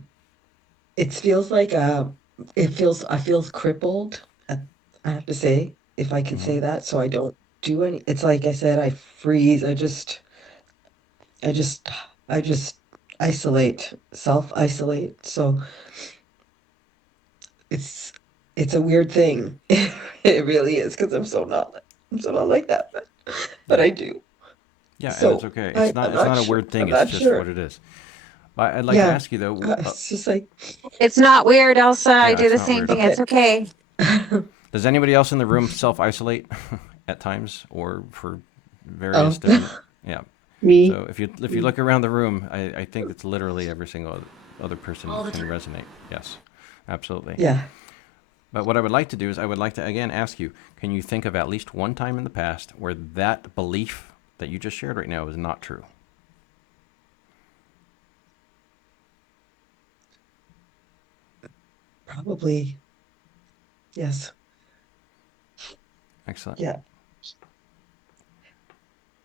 it feels like I feel crippled. I have to say, if I can Mm-hmm. say that, so I don't do any. It's like I said, I freeze. I just, I just isolate, self isolate. So it's it's a weird thing. It really is because I'm so not like that, but Yeah. I do. Yeah, and it's So okay. I'm It's not not a sure. weird thing. I'm It's not just sure. what it is. But I'd like to Yeah, ask you though. it's just like It's not weird, Elsa. I Yeah, do it's the not same weird. thing. It's okay. okay. Does anybody else in the room self isolate at times or for various Oh, different? Yeah. me. So if you look around the room, I think it's literally every single other person all the can time. resonate. Yes, absolutely. Yeah. But what I would like to do is I would like to again ask you, can you think of at least one time in the past where that belief that you just shared right now is not true? Probably. Yes. Excellent. Yeah.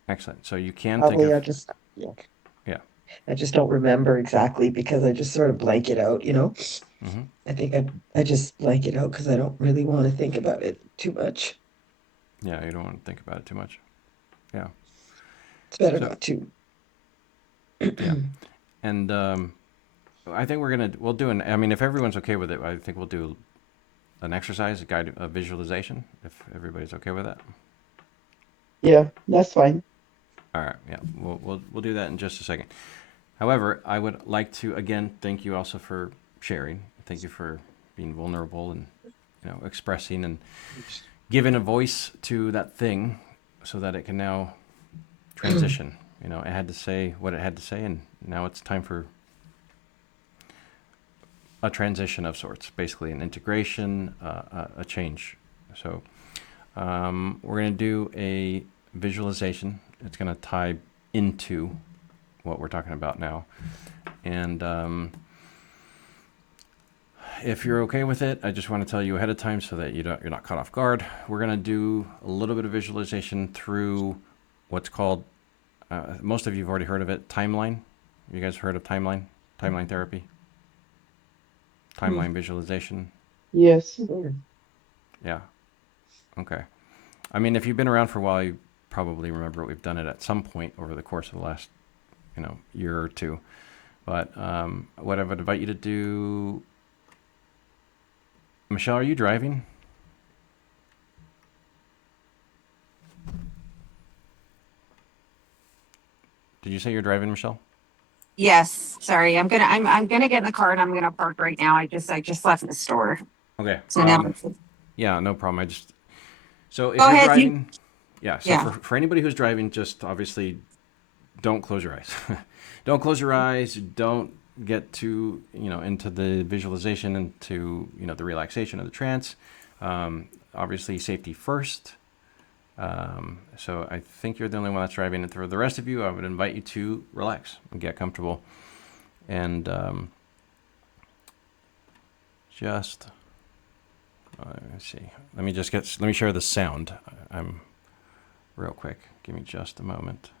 Excellent. So you can think Probably of, I just yeah. yeah. I just don't remember exactly because I just sort of blank it out, you know. Hmm. I think I just blank it out because I don't really want to think about it too much. Yeah, you don't want to think about it too much. Yeah. It's better So, not to. yeah. And I think we'll do I mean, if everyone's okay with it, I think we'll do an exercise, a visualization, if everybody's okay with that. Yeah, that's fine. All right. Yeah. We'll do that in just a second. However, I would like to again thank you also for sharing. Thank you for being vulnerable and expressing and giving a voice to that thing so that it can now transition. It had to say what it had to say, and now it's time for a transition of sorts, basically an integration, a change. So we're going to do a visualization. It's going to tie into what we're talking about now. And if you're okay with it, I just want to tell you ahead of time so that you're not caught off guard. We're going to do a little bit of visualization through what's called, most of you have already heard of it, timeline. You guys heard of timeline? Timeline therapy? Timeline visualization? Yes. Yeah. Okay. I mean, if you've been around for a while, you probably remember we've done it at some point over the course of the last, year or two. But what I would invite you to do, Michelle, are you driving? Did you say you're driving, Michelle? Yes. Sorry. I'm gonna get in the car and I'm gonna park right now. I just left the store. Okay. So now Yeah, no problem. So if go you're ahead. driving, yeah. So Yeah. for anybody who's driving, just obviously don't close your eyes. Don't close your eyes. Don't get too into the visualization, into the relaxation of the trance. Obviously, safety first. So I think you're the only one that's driving. And for the rest of you, I would invite you to relax and get comfortable. And just let's see. Let me share the sound. I'm real quick. Give me just a moment.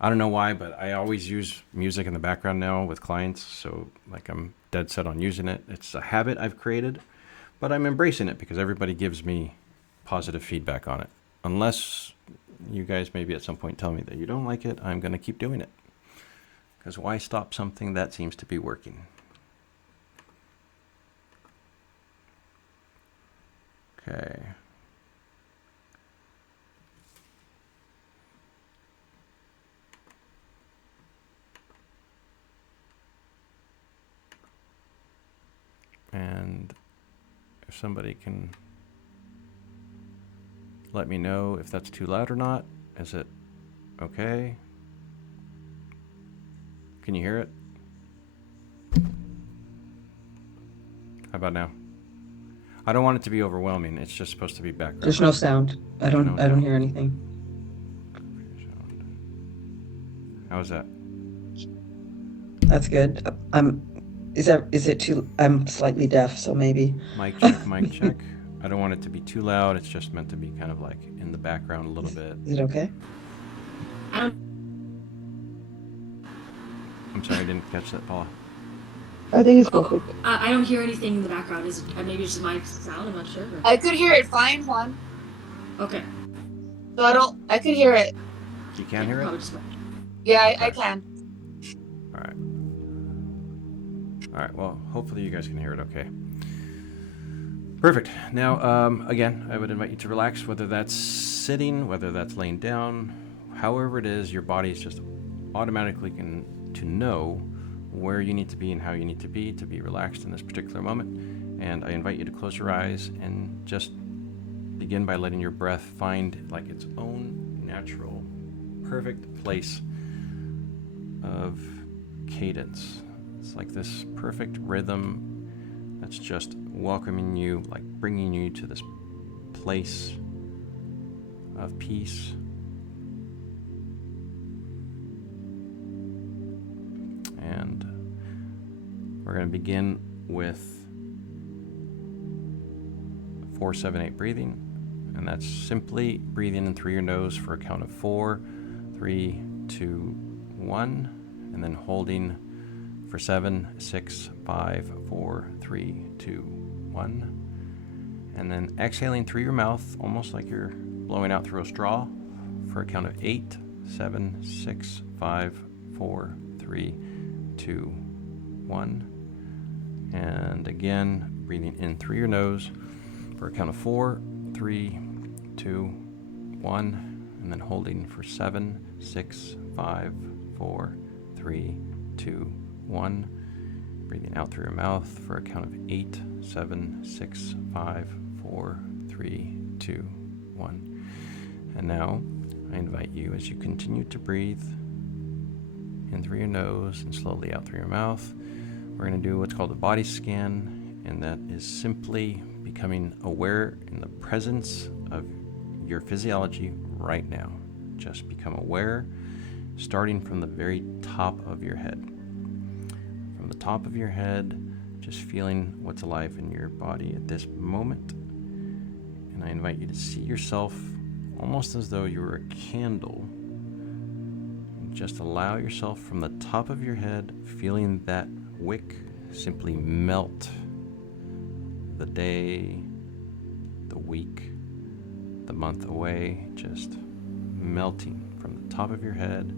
I don't know why, but I always use music in the background now with clients. So like I'm dead set on using it. It's a habit I've created, but I'm embracing it because everybody gives me positive feedback on it. unless you guys maybe at some point tell me that you don't like it, I'm going to keep doing it. Because why stop something that seems to be working? Okay. And if somebody can let me know if that's too loud or not. Is it okay? Can you hear it? How about now? I don't want it to be overwhelming. It's just supposed to be background. There's no sound. I don't hear anything. How's that? That's good. Is it too, I'm slightly deaf, so maybe. Mic check, mic check. I don't want it to be too loud. It's just meant to be kind of like in the background a little bit. Is it okay? I don't. I'm sorry, I didn't catch that, Paula. I think it's perfect. I don't hear anything in the background. Is maybe it's just my sound? I'm not sure. I could hear it fine, Juan. Okay. So I could hear it. You can hear Probably it? just Yeah, I Okay. can. All right. All right, well, hopefully you guys can hear it okay. Perfect. Now, again, I would invite you to relax, whether that's sitting, whether that's laying down, however it is, your body is just automatically going to know where you need to be and how you need to be relaxed in this particular moment. And I invite you to close your eyes and just begin by letting your breath find like its own natural, perfect place of cadence. It's like this perfect rhythm that's just welcoming you, like bringing you to this place of peace. And we're going to begin with 4-7-8 breathing, and that's simply breathing in through your nose for a count of 4, 3, 2, 1, and then holding for 7, 6, 5, 4, 3, 2, 1, and then exhaling through your mouth, almost like you're blowing out through a straw, for a count of 8, 7, 6, 5, 4, 3, 2, 1, and again breathing in through your nose for a count of 4, 3, 2, 1, and then holding for 7, 6, 5, 4, 3, 2, 1. Breathing out through your mouth for a count of 8, 7, 6, 5, 4, 3, 2, 1. And now I invite you, as you continue to breathe in through your nose and slowly out through your mouth, we're going to do what's called a body scan, and that is simply becoming aware in the presence of your physiology right now. Just become aware, starting from the very top of your head. From the top of your head, just feeling what's alive in your body at this moment. And I invite you to see yourself almost as though you were a candle. Just allow yourself from the top of your head, feeling that wick simply melt. The day, the week, the month away, just melting from the top of your head,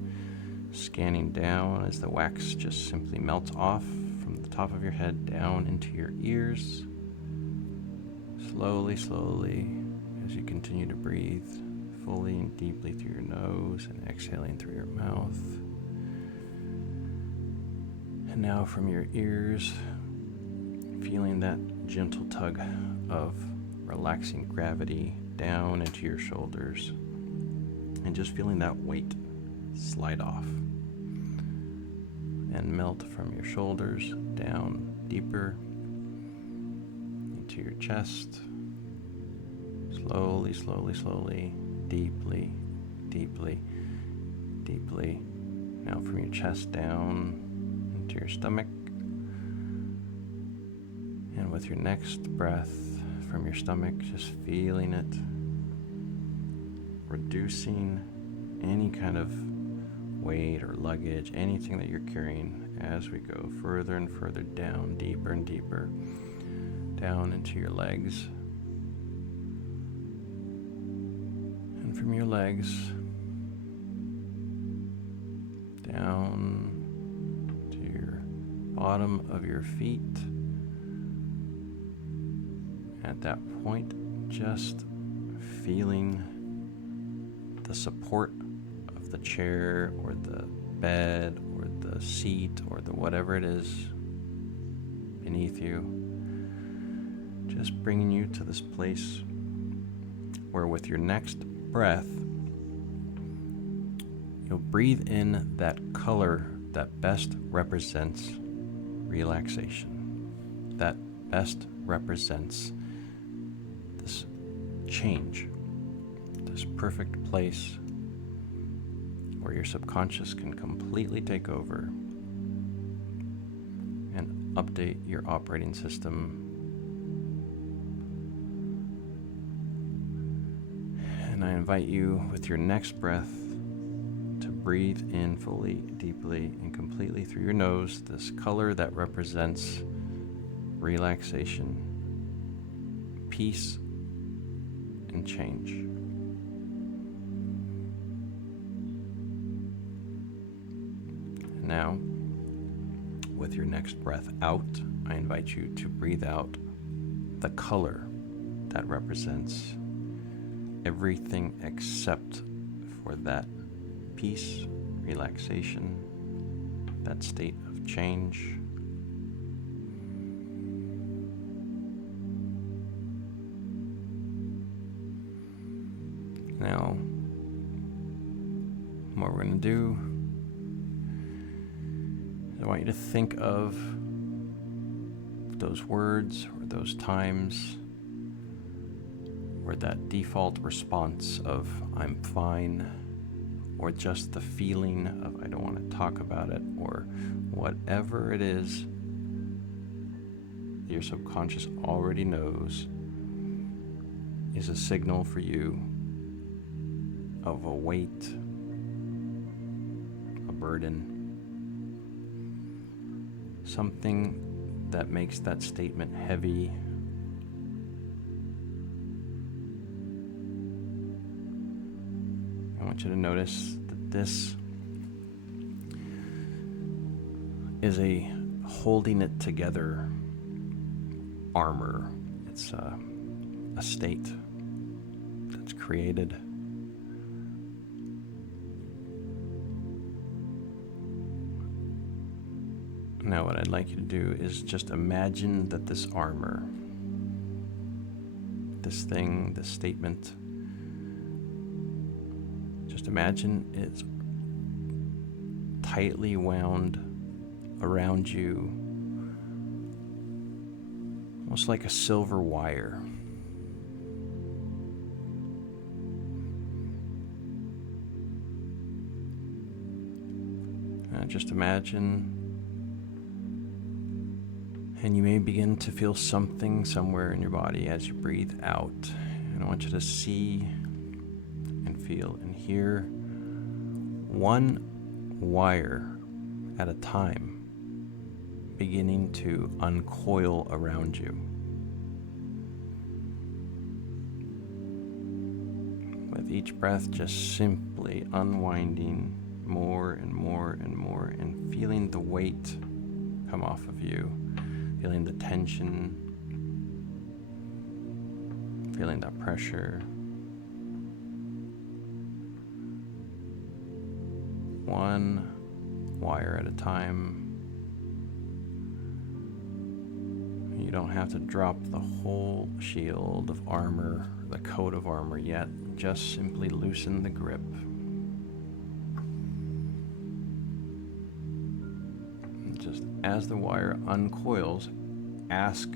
scanning down as the wax just simply melts off from the top of your head down into your ears. Slowly, slowly, as you continue to breathe fully and deeply through your nose and exhaling through your mouth. And now from your ears, feeling that gentle tug of relaxing gravity down into your shoulders, and just feeling that weight slide off and melt from your shoulders down deeper into your chest. Slowly, slowly, slowly, deeply, deeply, deeply. Now from your chest down into your stomach. And with your next breath from your stomach, just feeling it reducing any kind of weight or luggage, anything that you're carrying, as we go further and further down, deeper and deeper, down into your legs. from your legs down to your bottom of your feet. At that point, just feeling the support of the chair or the bed or the seat or the whatever it is beneath you, just bringing you to this place where with your next breath, you'll breathe in that color that best represents relaxation, that best represents this change, this perfect place where your subconscious can completely take over and update your operating system. And I invite you with your next breath to breathe in fully, deeply, and completely through your nose this color that represents relaxation, peace, and change. Now, with your next breath out, I invite you to breathe out the color that represents everything except for that peace, relaxation, that state of change. Now, what we're going to do, I want you to think of those words or those times or that default response of I'm fine, or just the feeling of I don't want to talk about it, or whatever it is your subconscious already knows is a signal for you of a weight, a burden, something that makes that statement heavy. I want you to notice that this is a holding it together armor. It's a state that's created. Now what I'd like you to do is just imagine that this armor, this thing, this statement, just imagine it's tightly wound around you, almost like a silver wire. Just imagine, and you may begin to feel something somewhere in your body as you breathe out. And I want you to see and feel and hear one wire at a time beginning to uncoil around you. With each breath, just simply unwinding more and more and more, and feeling the weight come off of you, feeling the tension, feeling that pressure. One wire at a time. You don't have to drop the whole shield of armor, the coat of armor yet. Just simply loosen the grip. And just as the wire uncoils, ask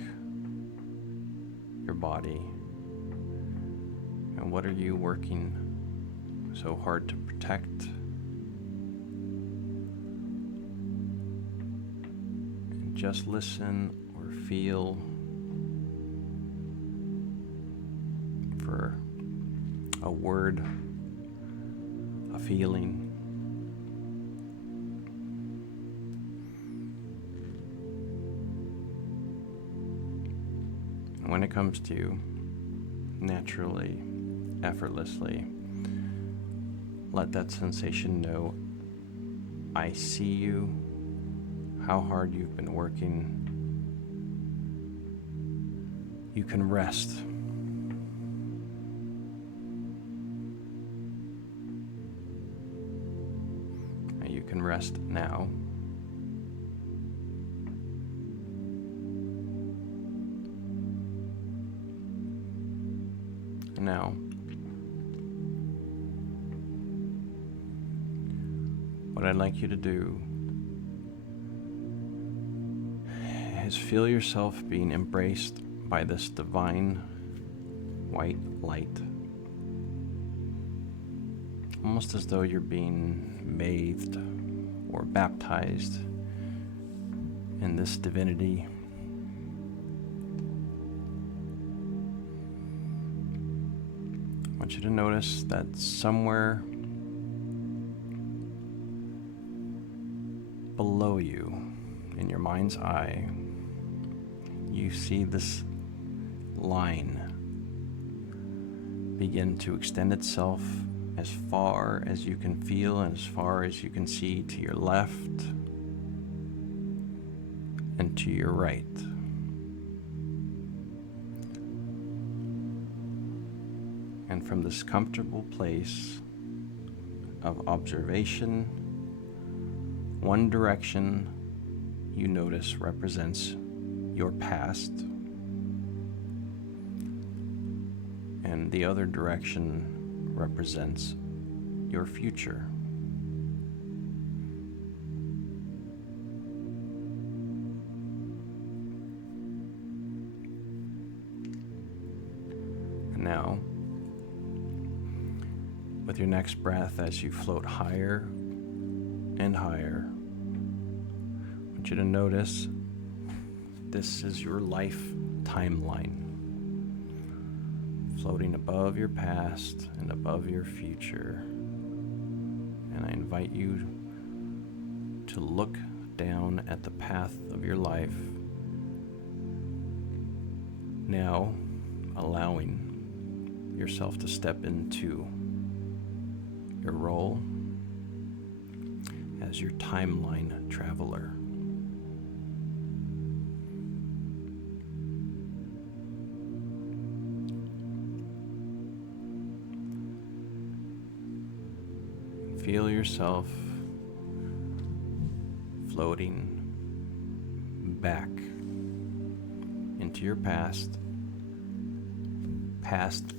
your body, and what are you working so hard to protect? And just listen or feel for a word, a feeling. And when it comes to you, naturally, effortlessly, let that sensation know, I see you, how hard you've been working. You can rest. And you can rest now. And now, what I'd like you to do is feel yourself being embraced by this divine white light. Almost as though you're being bathed or baptized in this divinity. I want you to notice that somewhere below you, in your mind's eye, you see this line begin to extend itself as far as you can feel and as far as you can see to your left and to your right. And from this comfortable place of observation, one direction you notice represents your past, and the other direction represents your future. And now, with your next breath, as you float higher and higher, I want you to notice this is your life timeline, floating above your past and above your future. And I invite you to look down at the path of your life, now allowing yourself to step into your role as your timeline traveler. Feel yourself floating back into your past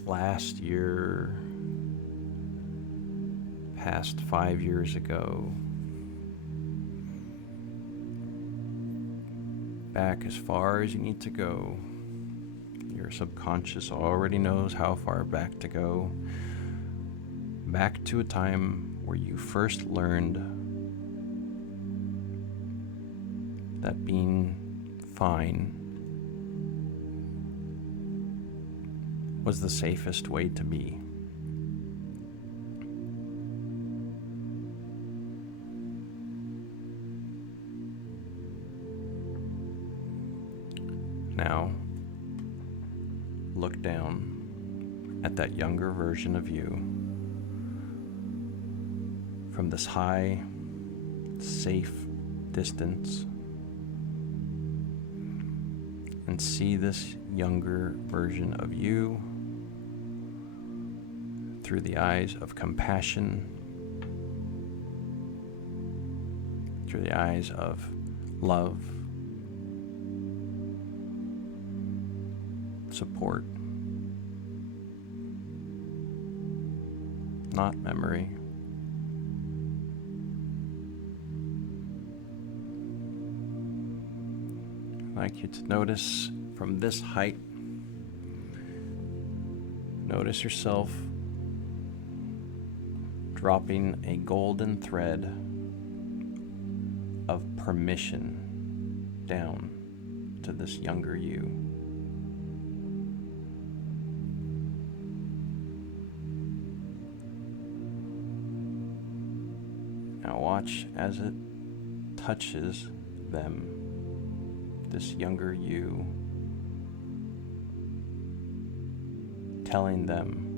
last year, past 5 years ago, back as far as you need to go. Your subconscious already knows how far back to go. Back to a time where you first learned that being fine was the safest way to be. Now, look down at that younger version of you from this high, safe distance, and see this younger version of you through the eyes of compassion, through the eyes of love, support, not memory. I'd like you to notice from this height, notice yourself dropping a golden thread of permission down to this younger you. Now watch as it touches them, this younger you, telling them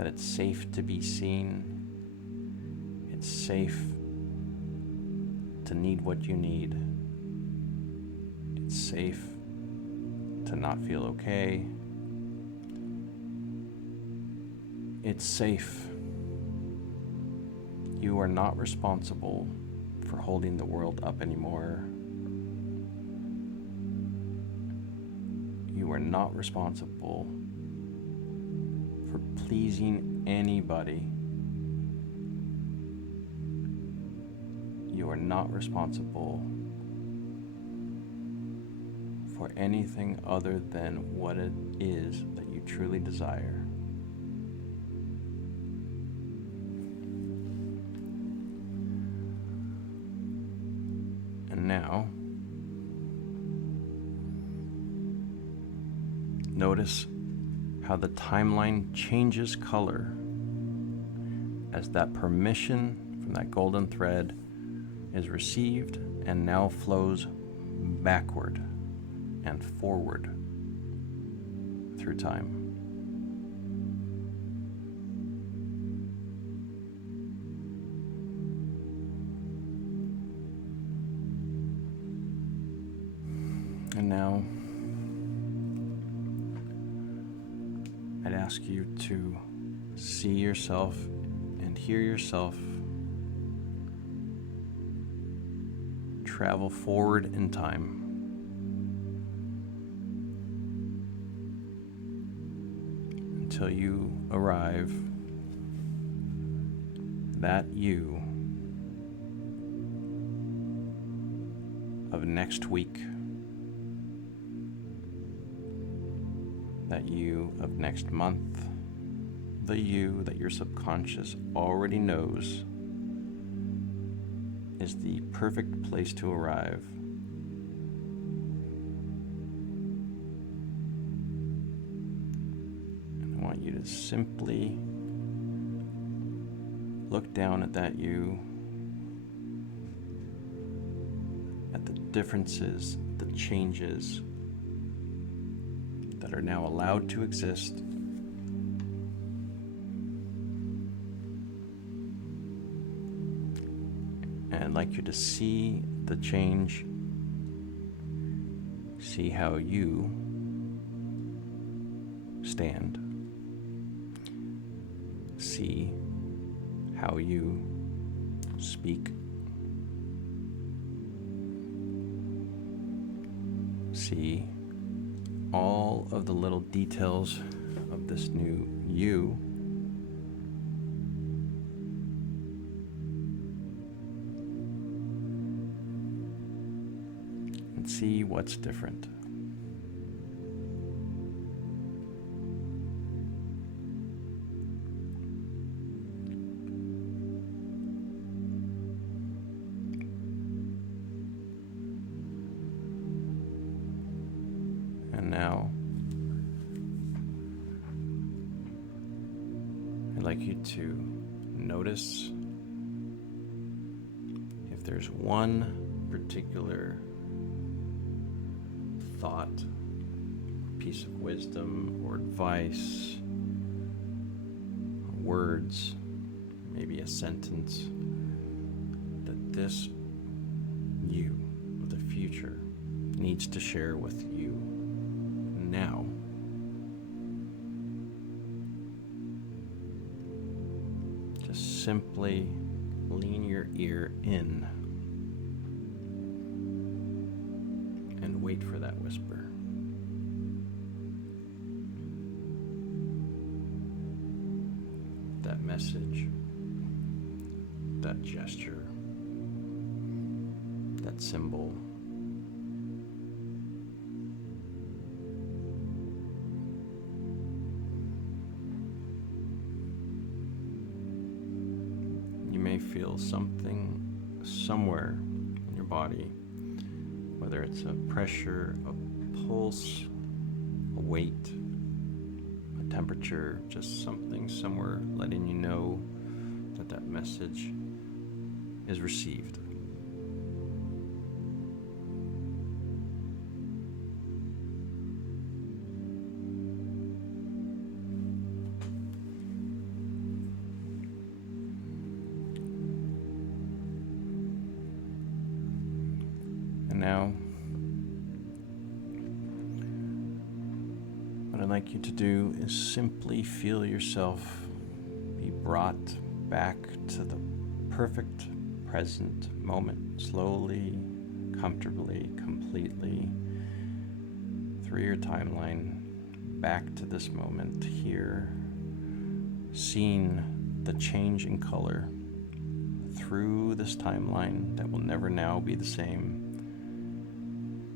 that it's safe to be seen, it's safe to need what you need, it's safe to not feel okay, it's safe. You are not responsible for holding the world up anymore. You are not responsible for pleasing anybody. You are not responsible for anything other than what it is that you truly desire. And now, notice how the timeline changes color as that permission from that golden thread is received and now flows backward and forward through time. And now I'd ask you to see yourself and hear yourself travel forward in time. Until you arrive that you of next week, that you of next month, the you that your subconscious already knows is the perfect place to arrive. And I want you to simply look down at that you, at the differences, the changes that are now allowed to exist. And I'd like you to see the change, see how you stand, see how you speak, see all of the little details of this new you, and see what's different. And now I'd like you to notice if there's one particular thought, piece of wisdom, or advice, or words, maybe a sentence, that this you of the future needs to share with you now. Just simply lean your ear in and wait for that whisper. That message, that gesture, that symbol. You may feel something somewhere in your body, whether it's a pressure, a pulse, a weight, a temperature, just something somewhere letting you know that that message is received. now, what I'd like you to do is simply feel yourself be brought back to the perfect present moment, slowly, comfortably, completely, through your timeline, back to this moment here, seeing the change in color through this timeline that will never now be the same,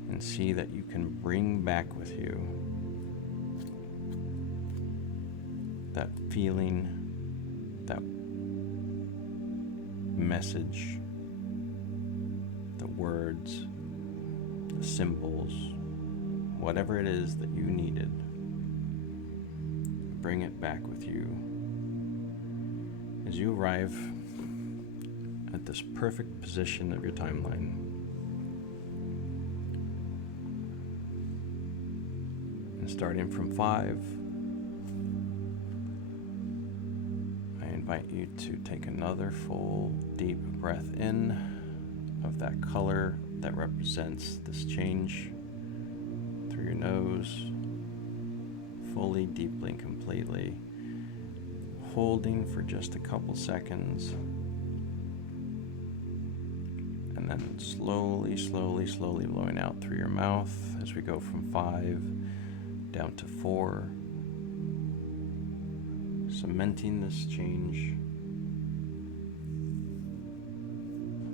and see that you can bring back with you that feeling, that message, the words, the symbols, whatever it is that you needed. Bring it back with you as you arrive at this perfect position of your timeline. And starting from 5, I invite you to take another full, deep breath in of that color that represents this change through your nose, fully, deeply, and completely, holding for just a couple seconds, and then slowly, slowly, slowly blowing out through your mouth as we go from 5 down to 4, cementing this change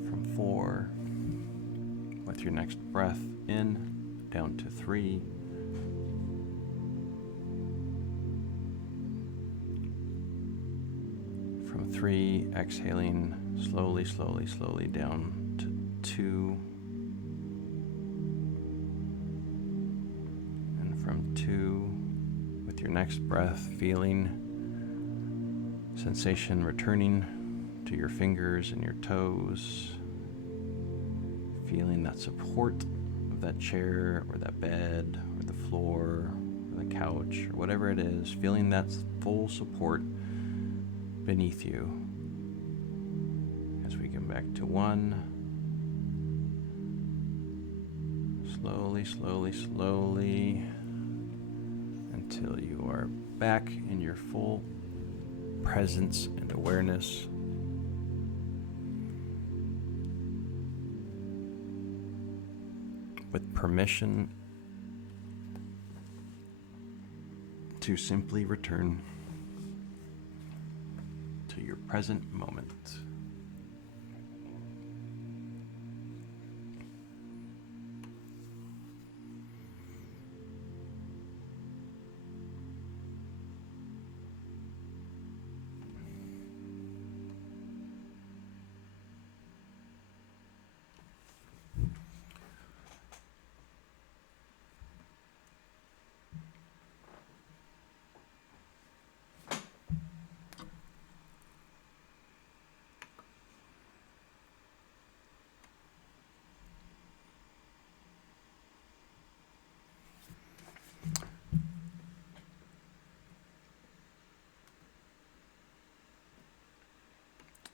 from 4 with your next breath in down to 3, from 3 exhaling slowly, slowly, slowly down to 2, and from 2 with your next breath feeling sensation returning to your fingers and your toes, feeling that support of that chair or that bed or the floor or the couch or whatever it is, feeling that full support beneath you. As we come back to 1, slowly, slowly, slowly, until you are back in your full presence and awareness. With permission to simply return to your present moment.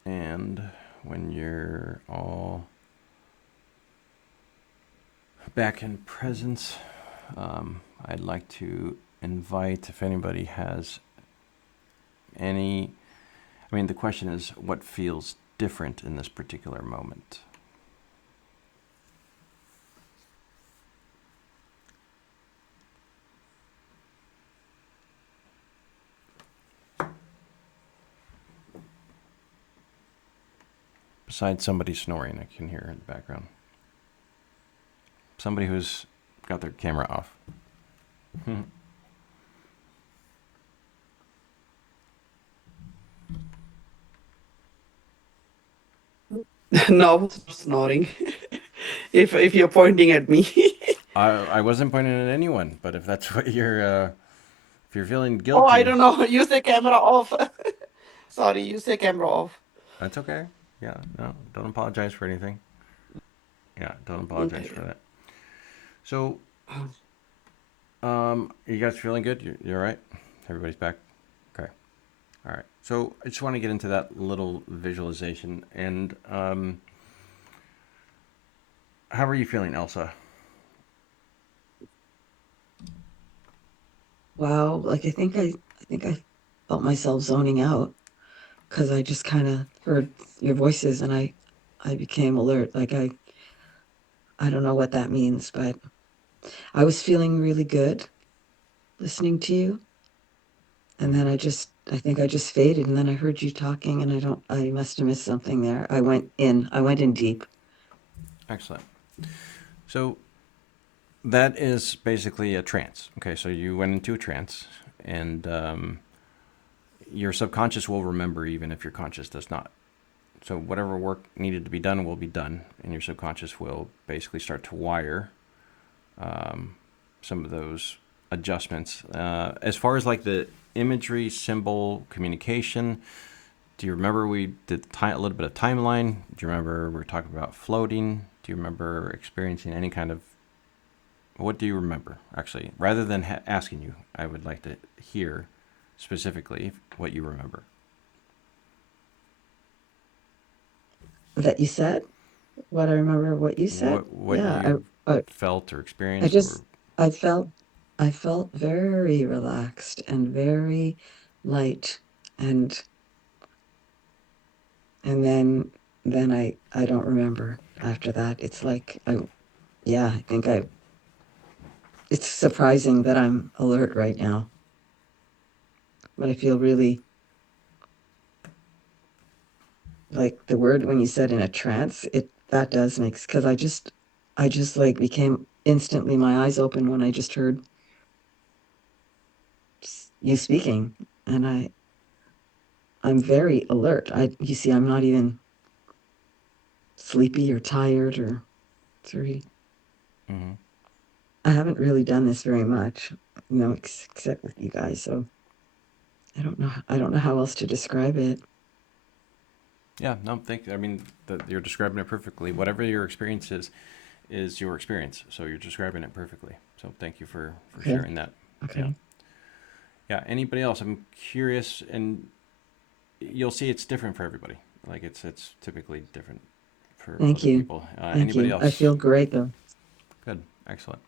And when you're all back in presence, I'd like to invite if anybody has any, the question is, what feels different in this particular moment? Besides somebody snoring, I can hear in the background. Somebody who's got their camera off. No, I was not snoring. If you're pointing at me. I wasn't pointing at anyone, but if that's what you're, if you're feeling Oh, I guilty, don't know. You say camera off. Sorry, you say camera off. that's okay. Yeah, no, don't apologize for anything. Yeah, don't apologize Okay. for that. So, you guys feeling good? You're all right? Everybody's back? Okay. All right. So I just want to get into that little visualization. And How are you feeling, Elsa? Wow, like I think I felt myself zoning out because I just kind of heard your voices and I became alert. Like I don't know what that means, but I was feeling really good listening to you. And then I think I just faded and then I heard you talking and I must have missed something there. I went in deep. Excellent. So that is basically a trance. Okay, so you went into a trance, and your subconscious will remember even if your conscious does not. So whatever work needed to be done will be done, and your subconscious will basically start to wire some of those adjustments. As far as like the imagery, symbol, communication, do you remember we did a little bit of timeline? Do you remember we were talking about floating? Do you remember experiencing any kind of, what do you remember actually? Rather than asking you, I would like to hear specifically what you remember. That you said? What I remember what you said? What Yeah, you felt or I experienced or just I felt I felt very relaxed and very light and and then I don't remember after that. It's like I think I it's surprising that I'm alert right now, but I feel really like the word when you said in a trance, it that does make because I just like became instantly my eyes open when I just heard you speaking and I'm very alert. You see, I'm not even sleepy or tired or three. mm-hmm. I haven't really done this very much, except with you guys. So I don't know how else to describe it. Yeah, no, I mean, you're describing it perfectly. Whatever your experience is your experience. So you're describing it perfectly. So thank you for Okay. sharing that. Yeah. Okay. Yeah. Anybody else? I'm curious, and you'll see it's different for everybody. Like it's typically different for Thank other you. people. Thank Anybody you. I else? feel great though. Good. Excellent.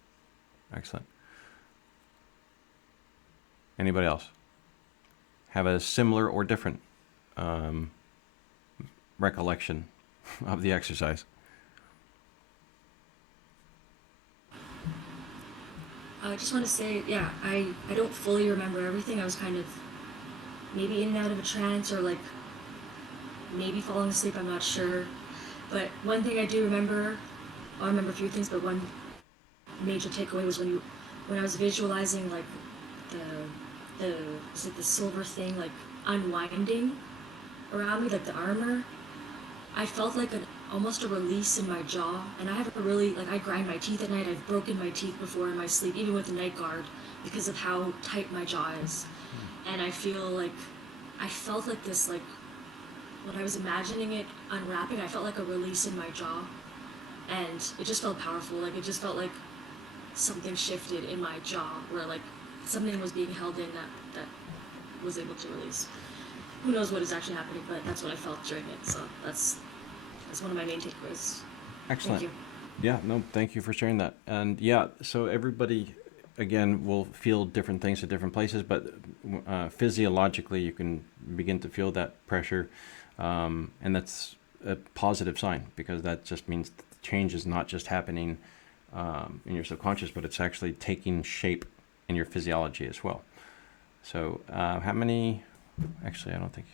Excellent. Anybody else have a similar or different um, recollection of the exercise? I just want to say, yeah, I don't fully remember everything. I was kind of maybe in and out of a trance or like maybe falling asleep. I'm not sure. But one thing I do remember, I remember a few things, but one major takeaway was when I was visualizing like the is it the silver thing like unwinding around me, like the armor. I felt like almost a release in my jaw, and I have a really like I grind my teeth at night. I've broken my teeth before in my sleep, even with the night guard, because of how tight my jaw is. And I felt like this like when I was imagining it unwrapping, I felt like a release in my jaw, and it just felt powerful. Like it just felt like something shifted in my jaw, where like something was being held in that was able to release. Who knows what is actually happening, but that's what I felt during it. So that's one of my main takeaways. Thank Excellent. you. Yeah, no, thank you for sharing that. And yeah, so everybody, again, will feel different things at different places, but physiologically, you can begin to feel that pressure. And that's a positive sign because that just means that the change is not just happening in your subconscious, but it's actually taking shape in your physiology as well. So, how many? Actually, I don't think.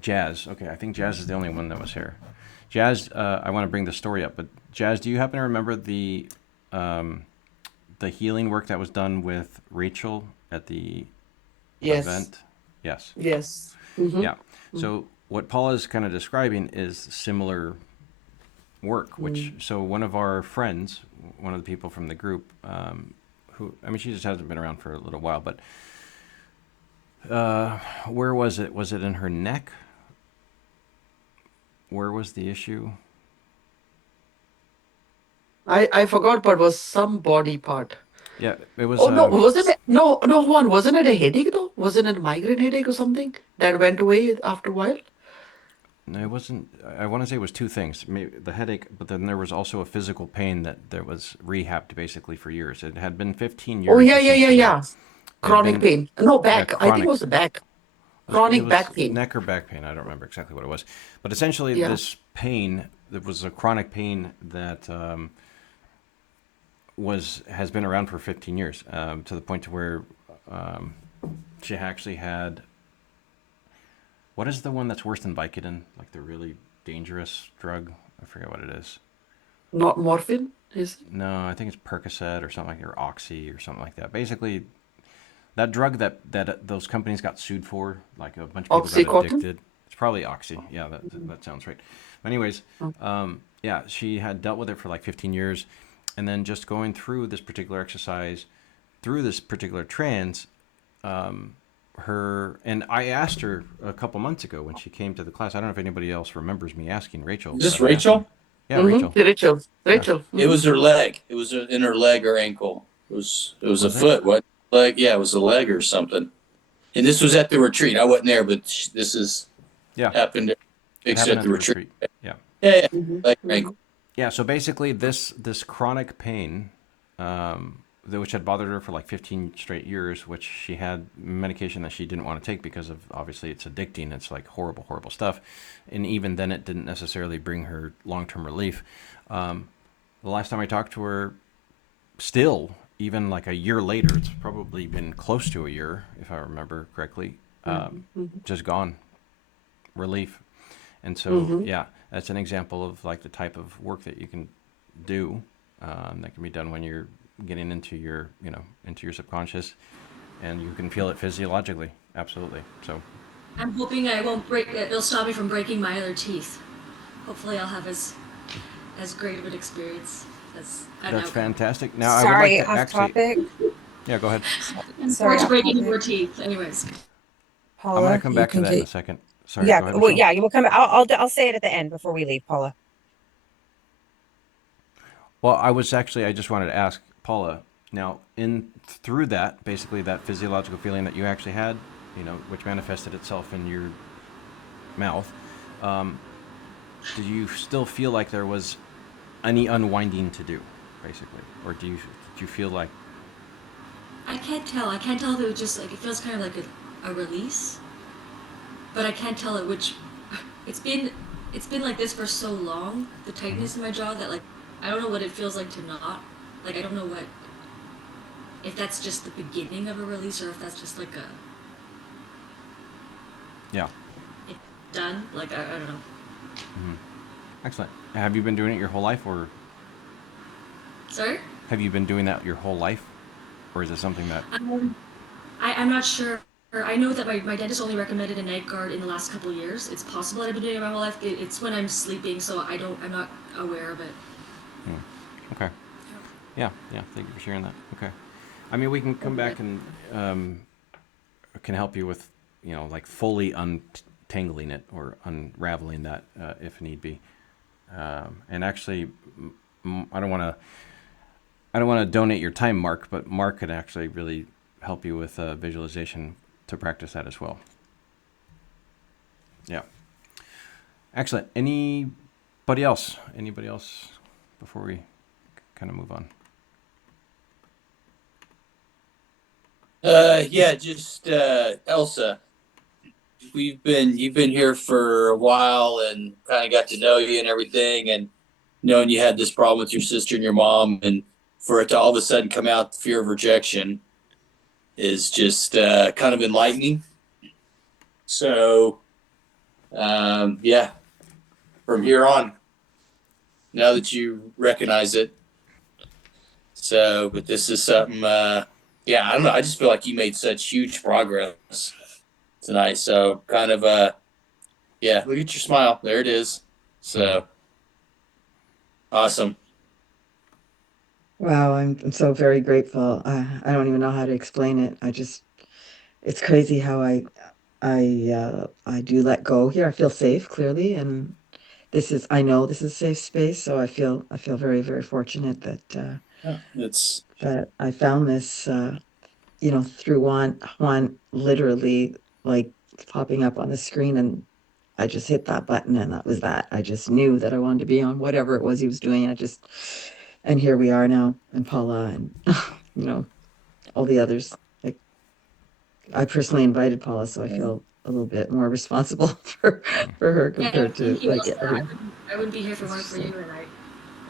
Jazz. Okay, I think Jazz is the only one that was here. Jazz, I want to bring the story up, but Jazz, do you happen to remember um, the healing work that was done with Rachel at the Yes. event? Yes. Yes. Mm-hmm. Yeah. So what Paula is kind of describing is similar work, which so one of our friends, one of the people from the group, who I mean, she just hasn't been around for a little while, but where was it? Was it in her neck? Where was the issue? I forgot, but was some body part. Yeah, it was. Oh no, wasn't it? No, Juan, wasn't it a headache though? Wasn't it a migraine headache or something that went away after a while? No, it wasn't. I want to say it was two things. Maybe the headache, but then there was also a physical pain that was rehabbed basically for years. It had been 15 Oh, years yeah, yeah, yeah, essentially. yeah. It had Chronic been, pain. No, yeah, back. I think it chronic. was the back. It Chronic was back pain. neck or back pain. I don't remember exactly what it was, but essentially Yeah. this pain, that was a chronic pain that has been around for 15 years, to the point to where um, she actually had, what is the one that's worse than Vicodin, like the really dangerous drug? I forget what it is. Not morphine, is it? No, I think it's Percocet or something like, or Oxy or something like that. Basically, that drug that those companies got sued for, like a bunch of people got Oxycontin? addicted. It's probably Oxy. Yeah, that sounds right. Anyways, Oh. yeah, she had dealt with it for like 15 years, and then just going through this particular exercise, through this particular trance, her and I asked her a couple months ago when she came to the class. I don't know if anybody else remembers me asking Rachel, Is this but I asked her. Rachel? Yeah, Rachel. Rachel. Yeah, Rachel. It was her leg. It was in her leg or ankle. It was a was it? foot. What leg? Yeah, it was a leg or something. And this was at the retreat. I wasn't there, but this is Yeah, happened to it fix happened at at the the retreat. retreat. Yeah. Yeah, yeah. Mm-hmm. Leg or ankle. Yeah, so basically, this chronic pain, which had bothered her for like 15 straight years, which she had medication that she didn't want to take because of, obviously it's addicting. It's like horrible, horrible stuff, and even then, it didn't necessarily bring her long-term relief. The last time I talked to her, still, even like a year later, it's probably been close to a year, if I remember correctly, just gone, relief. And so, Mm-hmm. yeah, that's an example of like the type of work that you can do, that can be done when you're getting into your, into your subconscious, and you can feel it physiologically. Absolutely. So I'm hoping I won't break. It'll stop me from breaking my other teeth. Hopefully, I'll have as great of an experience as an that's outcome. fantastic. Now, I would like Sorry, to off actually, topic. yeah, go ahead. And Sorry, towards off breaking more topic. teeth. Anyways, I'm going to Paula, come you back to can that in a get second. Sorry, Yeah, go ahead, well, Michelle. yeah, you will come. I'll say it at the end before we leave, Paula. Well, I just wanted to ask Paula, now, through that, basically that physiological feeling that you actually had, which manifested itself in your mouth, um, do you still feel like there was any unwinding to do, basically? Or do you feel like, I can't tell. I can't tell if it was just like it feels kind of like a release, but I can't tell it which. It's been it's been like this for so long. The tightness in my jaw that like I don't know what it feels like to not. Like I don't know what if that's just the beginning of a release or if that's just like a yeah, it's done. Like I don't know. excellent. Have you been doing it your whole life, or Sorry. have you been doing that your whole life? Or is it something that, I'm not sure. I know that my dentist only recommended a night guard in the last couple of years. It's possible that I've been doing it my whole life. It's when I'm sleeping, so I'm not aware of it. okay. Yeah, yeah, thank you for sharing that. Okay. I mean, we can come back and can help you with, like fully untangling it or unraveling that, if need be. And actually, I don't want to donate your time, Mark, but Mark could actually really help you with visualization to practice that as well. Yeah. Excellent. Anybody else? Anybody else before we kind of move on? Yeah, just Elsa. You've been here for a while and kind of got to know you and everything, and knowing you had this problem with your sister and your mom, and for it to all of a sudden come out, fear of rejection is just kind of enlightening. So, yeah, from here on, now that you recognize it. So, but this is something, yeah, I don't know. I just feel like you made such huge progress tonight. So, kind of, yeah, look at your smile. There it is. So, awesome. Wow, I'm so very grateful. I don't even know how to explain it. It's crazy how I do let go here. I feel safe, clearly, and I know this is a safe space, so I feel very, very fortunate Yeah, it's, that I found this, through Juan literally like popping up on the screen, and I just hit that button and that was that. I just knew that I wanted to be on whatever it was he was doing. And here we are now, and Paula and, you know, all the others. Like, I personally invited Paula, so I feel a little bit more responsible for her Yeah, compared to thank you, like Elsa. every. I wouldn't be here if it It's weren't for just you, like,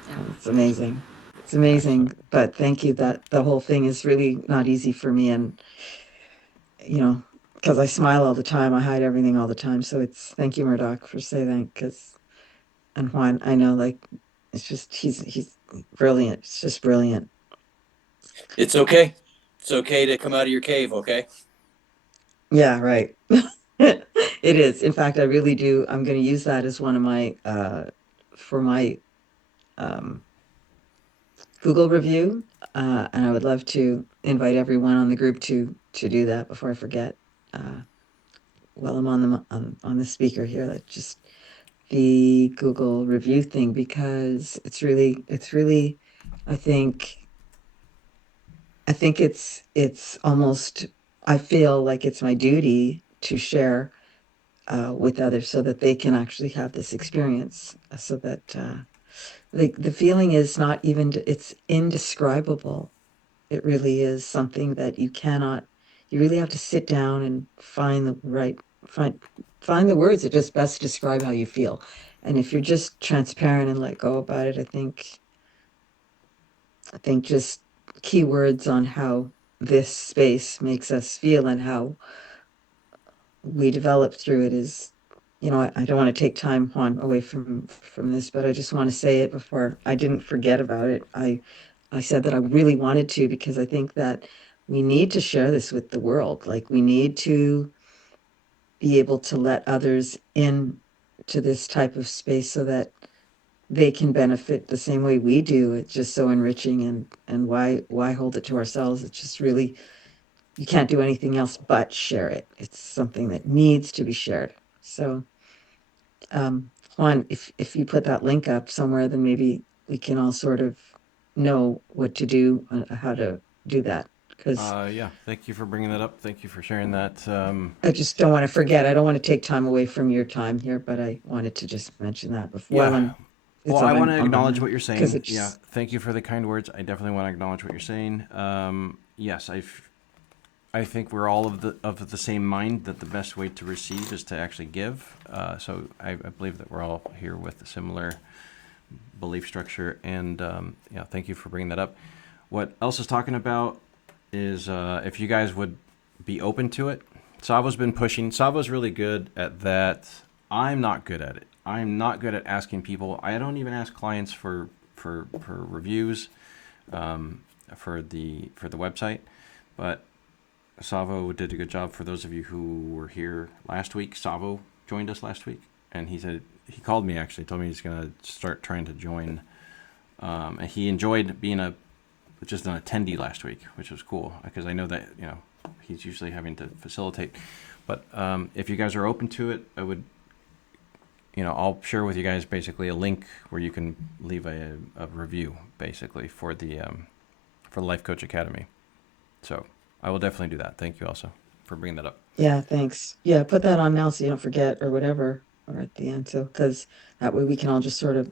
and yeah. it's amazing. It's amazing, Excellent. but thank you. That the whole thing is really not easy for me, and you know, because I smile all the time, I hide everything all the time. So it's thank you, Murdoch, for saying that. Because and Juan, I know, like, it's just he's brilliant. It's just brilliant. It's okay. It's okay to come out of your cave. Okay. Yeah, right. It is. In fact, I really do. I'm going to use that as one of my for my um Google review, and I would love to invite everyone on the group to do that before I forget. Uh, while I'm on the speaker here, that just the Google review thing, because it's really, I think it's almost, I feel like it's my duty to share with others so that they can actually have this experience, so that the feeling is not even, it's indescribable. It really is something that you really have to sit down and find find the words that just best describe how you feel. And if you're just transparent and let go about it, I think just keywords on how this space makes us feel and how we develop through it is, I don't want to take time, Juan, away from this, but I just want to say it before I didn't forget about it. I said that I really wanted to because I think that we need to share this with the world. Like, we need to be able to let others in to this type of space so that they can benefit the same way we do. It's just so enriching, and why hold it to ourselves? It's just really, you can't do anything else but share it. It's something that needs to be shared. So, Juan, if you put that link up somewhere, then maybe we can all sort of know what to do, how to do that. Because Yeah, thank you for bringing that up. Thank you for sharing that. I just don't want to forget. I don't want to take time away from your time here, but I wanted to just mention that before while Yeah. I'm, Well, it's I want on to on my acknowledge what mind, you're because saying. Yeah, it's thank you for the kind words. I definitely want to acknowledge what you're saying. Yes, I think we're all of the same mind that the best way to receive is to actually give. So I believe that we're all here with a similar belief structure, and yeah, thank you for bringing that up. What Elsa's talking about is if you guys would be open to it. Savo's been pushing. Savo's really good at that. I'm not good at it. I'm not good at asking people. I don't even ask clients for reviews for the website, but Savo did a good job. For those of you who were here last week, Savo joined us last week, and he called me, actually told me he's gonna start trying to join. And he enjoyed being just an attendee last week, which was cool because I know that he's usually having to facilitate. But if you guys are open to it, I would, I'll share with you guys basically a link where you can leave a review basically for the Life Coach Academy. So I will definitely do that. Thank you also for bringing that up. yeah, thanks. Yeah, put that on now so you don't forget or whatever, or at the end, so because that way we can all just sort of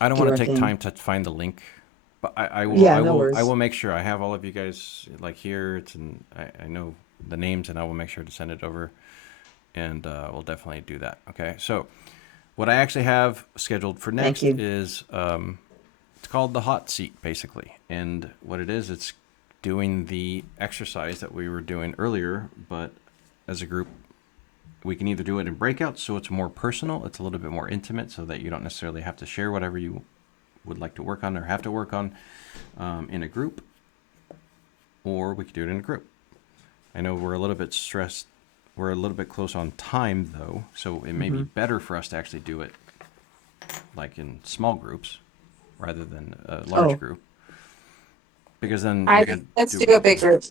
I don't do want our to take thing. time to find the link, but I will Yeah, I no will I worries. will make sure I have all of you guys like here. I know the names, and I will make sure to send it over, and we'll definitely do that. Okay, so what I actually have scheduled for Thank next you. is it's called the hot seat basically, and what it is, it's doing the exercise that we were doing earlier, but as a group. We can either do it in breakouts, so it's more personal, it's a little bit more intimate, so that you don't necessarily have to share whatever you would like to work on or have to work on in a group, or we could do it in a group. I know we're a little bit stressed, we're a little bit close on time though, so it may be better for us to actually do it like in small groups rather than a large Oh, group, because then we can Let's do do a big group.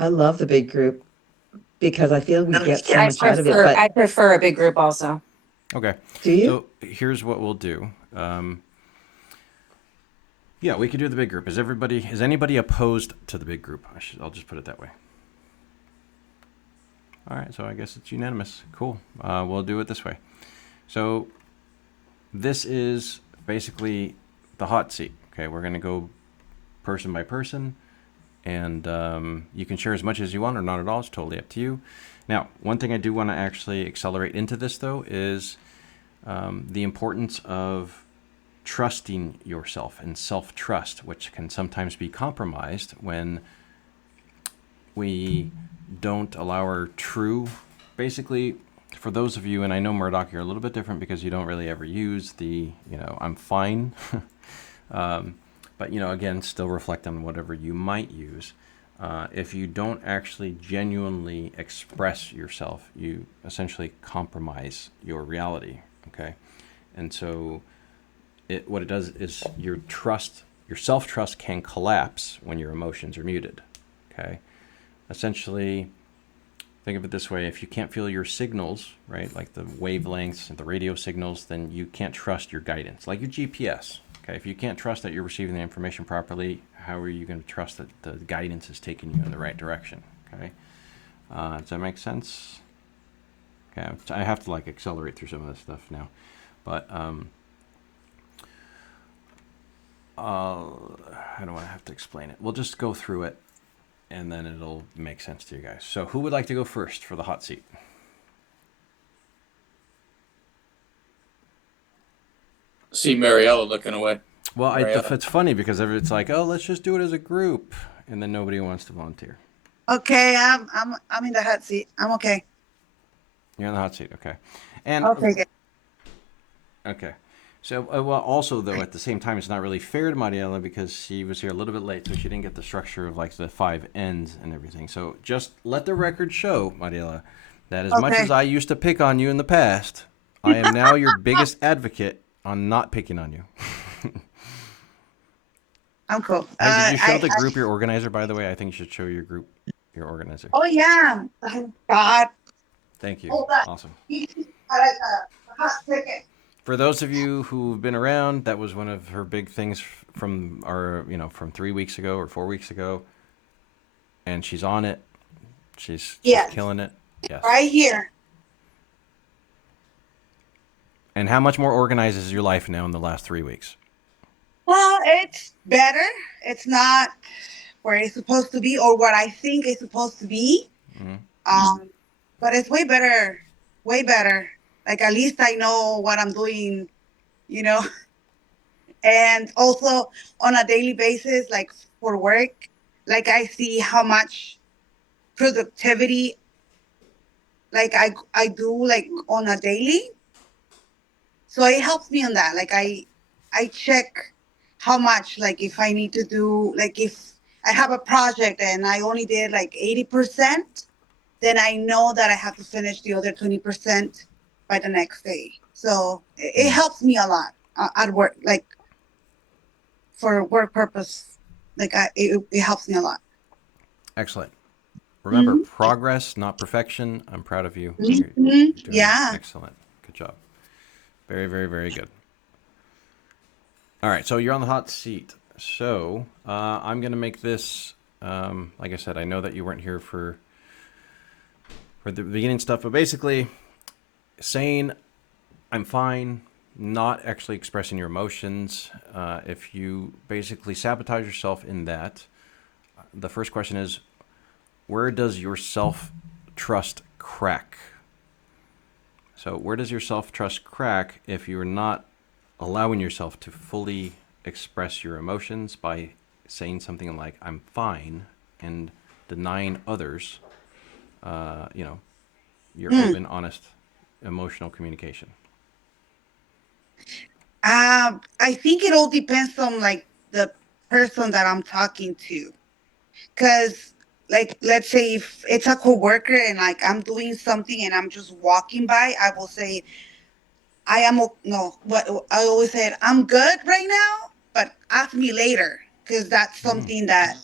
I love the big group because I feel we get so much out of it. But I prefer a big group also. Okay, do you? so here's what we'll do. Yeah, we could do the big group. Is anybody opposed to the big group? I'll just put it that way. All right, so I guess it's unanimous. Cool. We'll do it this way. So this is basically the hot seat. Okay, we're gonna go person by person, and you can share as much as you want or not at all. It's totally up to you. Now, one thing I do want to actually accelerate into this though is the importance of trusting yourself and self-trust, which can sometimes be compromised when we don't allow our true, basically, for those of you, and I know Murdoch, you're a little bit different because you don't really ever use the, I'm fine. But, again, still reflect on whatever you might use. If you don't actually genuinely express yourself, you essentially compromise your reality, okay? And so what it does is your self-trust can collapse when your emotions are muted, okay? Essentially, think of it this way: if you can't feel your signals, right, like the wavelengths and the radio signals, then you can't trust your guidance, like your GPS. Okay, if you can't trust that you're receiving the information properly, how are you going to trust that the guidance is taking you in the right direction? Okay, does that make sense? Okay, I have to accelerate through some of this stuff now, but I don't want to have to explain it. We'll just go through it, and then it'll make sense to you guys. So who would like to go first for the hot seat? See Mariella looking away. Well, Mariella. it's funny because it's like, oh, let's just do it as a group, and then nobody wants to volunteer. Okay, I'm in the hot seat. I'm okay. You're in the hot seat, okay? And I'll take it. okay, so well, also though, at the same time, it's not really fair to Mariela because she was here a little bit late, so she didn't get the structure of the 5 ends and everything. So just let the record show, Mariela, that as much Okay. as I used to pick on you in the past, I am now your biggest advocate on not picking on you. I'm cool. Hey, did you show the group your organizer, by the way? I think you should show your group your organizer. Oh yeah. Oh, God. Thank you. Hold on. Awesome. Hot second. For those of you who've been around, that was one of her big things from from 3 weeks ago or 4 weeks ago. And she's on it. She's Yes. killing it. Yes. Right here. And how much more organized is your life now in the last 3 weeks? Well, it's better. It's not where it's supposed to be or what I think it's supposed to be. Mhm. But it's way better. Way better. Like at least I know what I'm doing, you know. And also on a daily basis, like for work, like I see how much productivity like I do like on a daily. So it helps me on that. Like I check how much, like if I need to do, like if I have a project and I only did like 80%, then I know that I have to finish the other 20% by the next day. So it helps me a lot at work, like for work purpose. Like it helps me a lot. Excellent. Remember, progress, not perfection. I'm proud of you. Mhm. You're doing Yeah. excellent. Good job. Very, very, very good. All right, so you're on the hot seat. So I'm going to make this, like I said, I know that you weren't here for the beginning stuff, but basically saying I'm fine, not actually expressing your emotions. If you basically sabotage yourself in that, the first question is, where does your self-trust crack? So where does your self-trust crack if you're not allowing yourself to fully express your emotions by saying something like I'm fine and denying others your open, honest, emotional communication? I think it all depends on like the person that I'm talking to. Cause like let's say if it's a coworker and like I'm doing something and I'm just walking by, I will say no, but I always said I'm good right now, but ask me later because that's something that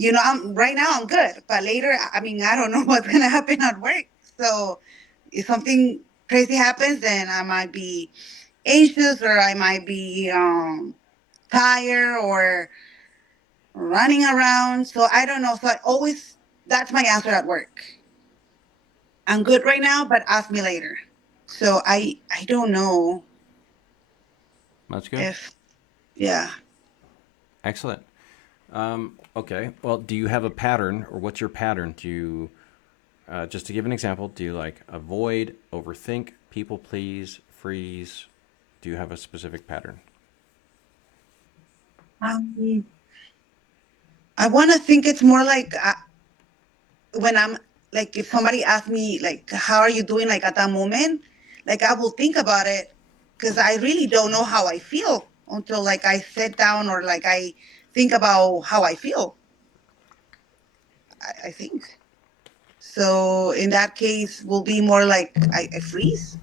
I'm right now I'm good, but later I mean I don't know what's gonna happen at work. So if something crazy happens, then I might be anxious or I might be tired or running around. So I don't know. So I always that's my answer at work. I'm good right now, but ask me later. So I don't know That's good. if, yeah. Excellent. Okay. Well, do you have a pattern, or what's your pattern? Do you, just to give an example, do you like avoid, overthink, people please, freeze? Do you have a specific pattern? Um, I want to think it's more like when I'm like, if somebody asks me, like, how are you doing, like at that moment, like I will think about it because I really don't know how I feel until like I sit down or like I think about how I feel. I think. So in that case, will be more like I freeze.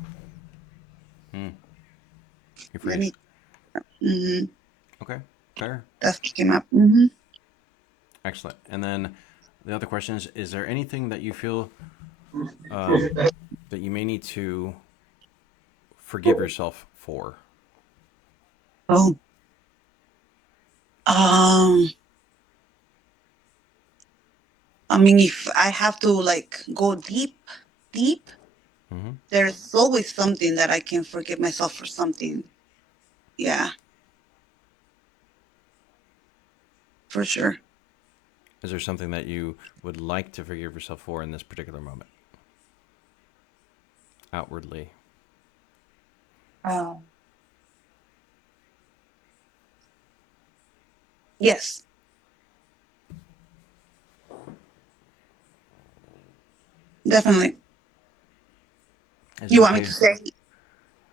You Let freeze. me. Hmm. Okay. Fair. That's what came up. Hmm. Excellent. And then the other question is there anything that you feel that you may need to forgive yourself for? Oh. Um. I mean, if I have to like go deep, Mm-hmm. there's always something that I can forgive myself for something. Yeah, for sure. Is there something that you would like to forgive yourself for in this particular moment? Outwardly. Oh. Yes, definitely. Is it You want me okay? to say?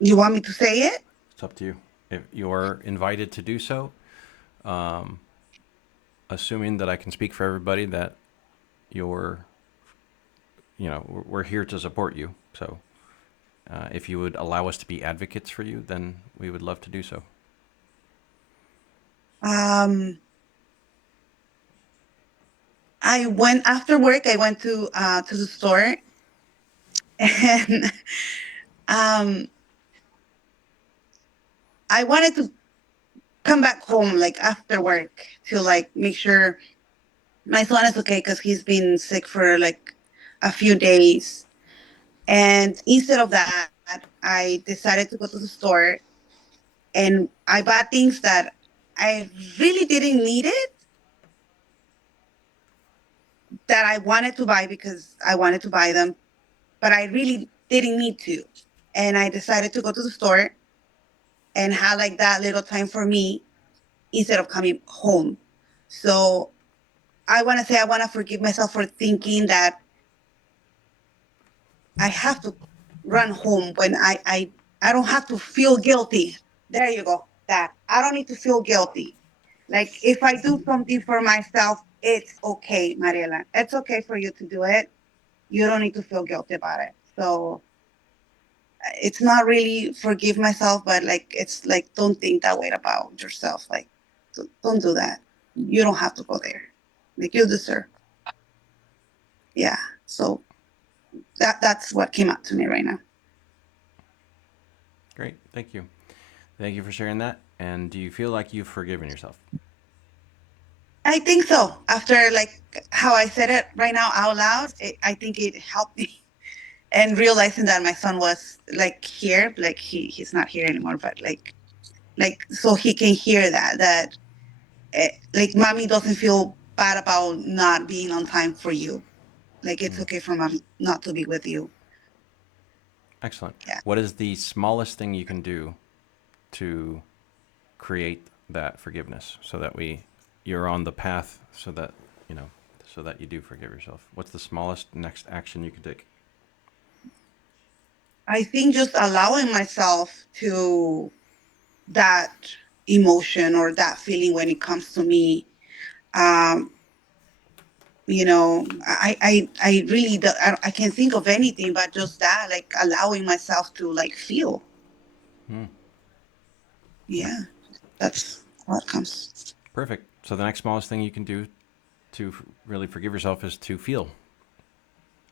You want me to say it? It's up to you. If you're invited to do so, um, assuming that I can speak for everybody, that you're, we're here to support you. So if you would allow us to be advocates for you, then we would love to do so. Um, I went after work. I went to the store, and um, I wanted to come back home like after work to like make sure my son is okay because he's been sick for like a few days. And instead of that, I decided to go to the store and I bought things that I really didn't need it, that I wanted to buy because I wanted to buy them, but I really didn't need to. And I decided to go to the store and have like that little time for me instead of coming home. So I want to say I want to forgive myself for thinking that I have to run home when I don't have to feel guilty. There you go. That I don't need to feel guilty. Like if I do something for myself, it's okay, Mariela. It's okay for you to do it. You don't need to feel guilty about it. So it's not really forgive myself, but like it's like don't think that way about yourself. Like don't do that. You don't have to go there. Like you deserve. Yeah. So that's what came up to me right now. Great. Thank you. Thank you for sharing that. And do you feel like you've forgiven yourself? I think so. After like how I said it right now out loud, I think it helped me. And realizing that my son was like here, like he's not here anymore, but like so he can hear that like mommy doesn't feel bad about not being on time for you. Like it's okay for mommy not to be with you. Excellent. Yeah. What is the smallest thing you can do to create that forgiveness so that you're on the path so that, you know, so that you do forgive yourself? What's the smallest next action you can take? I think just allowing myself to that emotion or that feeling when it comes to me. Um, I really I can't think of anything but just that, like allowing myself to like feel. Hmm. Yeah, that's what comes. Perfect. So the next smallest thing you can do to really forgive yourself is to feel.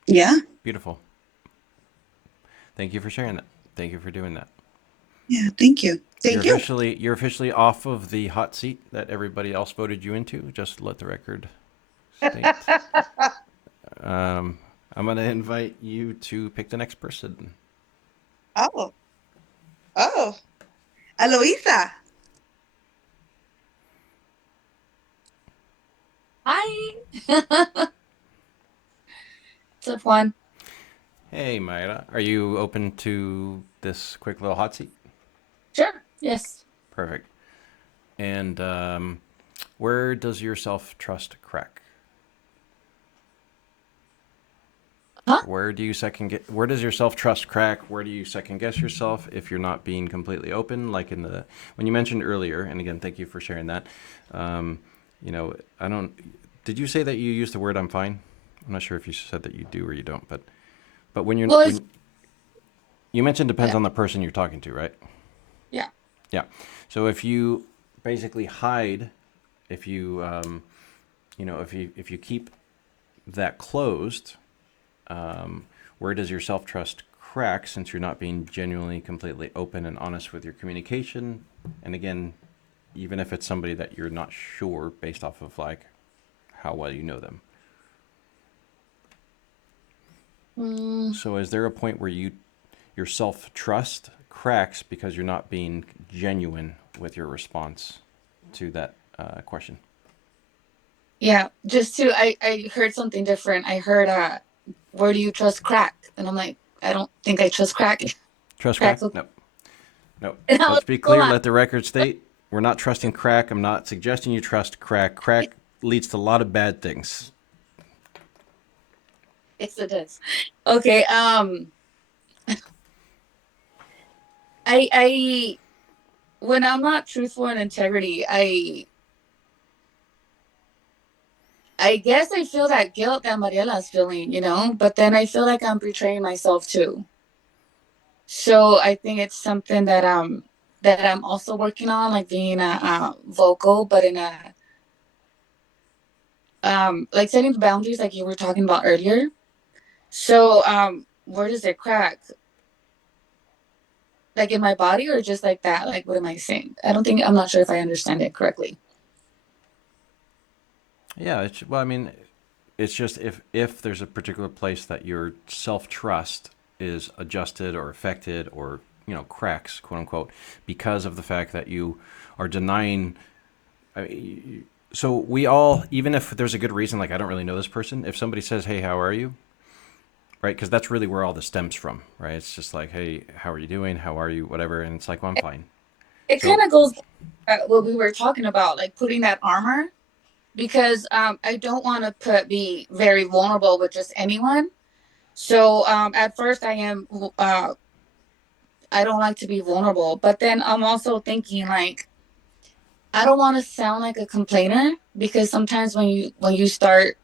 Yeah. Beautiful. Thank you for sharing that. Thank you for doing that. Yeah. Thank you. You're Thank you. officially off of the hot seat that everybody else voted you into. Just to let the record state. I'm going to invite you to pick the next person. Oh, oh, Eloisa. Hi. What's up, Juan? Hey, Mayra. Are you open to this quick little hot seat? Sure. Yes. Perfect. And where does your self-trust crack? Huh? Where does your self-trust crack? Where do you second guess yourself if you're not being completely open? Like when you mentioned earlier, and again, thank you for sharing that. Um, I don't. Did you say that you used the word "I'm fine"? I'm not sure if you said that you do or you don't, but Well, it's, when you mentioned depends yeah. on the person you're talking to, right? Yeah. Yeah. So if you basically hide, if you if you keep that closed, where does your self trust crack since you're not being genuinely, completely open and honest with your communication? And again, even if it's somebody that you're not sure based off of like how well you know them. Mm, So is there a point where your self trust cracks because you're not being genuine with your response to that question? yeah. I heard something different. I heard, where do you trust crack? And I'm like, I don't think I trust crack. Trust crack? Crack's okay. No. No. And I was Let's be like, hold clear. on. Let the record state we're not trusting crack. I'm not suggesting you trust crack. Crack leads to a lot of bad things. Yes, it does. Okay. I when I'm not truthful and integrity, I guess I feel that guilt that Mariela's feeling, but then I feel like I'm betraying myself too. So I think it's something that I'm also working on, like being a vocal, but in a like setting the boundaries, like you were talking about earlier. So where does it crack? Like in my body, or just like that? Like what am I saying? I'm not sure if I understand it correctly. Yeah. Well, I mean, it's just if there's a particular place that your self trust is adjusted or affected or cracks, quote unquote, because of the fact that you are denying. So we all, even if there's a good reason, like I don't really know this person, if somebody says, "Hey, how are you?" Right? Because that's really where all this stems from, right? It's just like, "Hey, how are you doing? How are you? Whatever," and it's like, "Well, I'm fine." It kind So of goes back to what we were talking about, like putting that armor, because I don't want to be very vulnerable with just anyone. So at first I don't like to be vulnerable, but then I'm also thinking like I don't want to sound like a complainer, because sometimes when you start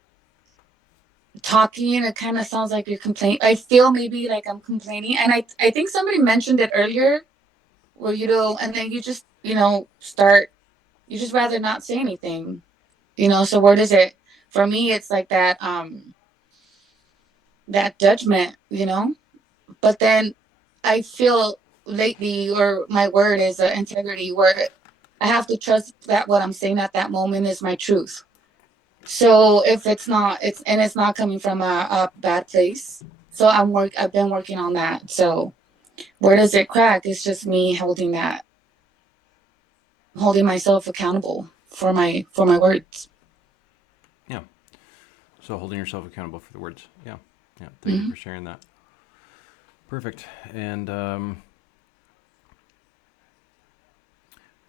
talking, it kind of sounds like you're complaining. I feel maybe like I'm complaining, and I think somebody mentioned it earlier, where and then you just start, you just rather not say anything. So where does it, for me it's like that judgment, but then I feel lately, or my word is integrity, where I have to trust that what I'm saying at that moment is my truth. So if it's not coming from a bad place. So I've been working on that. So where does it crack? It's just me holding myself accountable for my words. yeah. So holding yourself accountable for the words. Yeah. Yeah. Thank you Mm-hmm. for sharing that. Perfect. And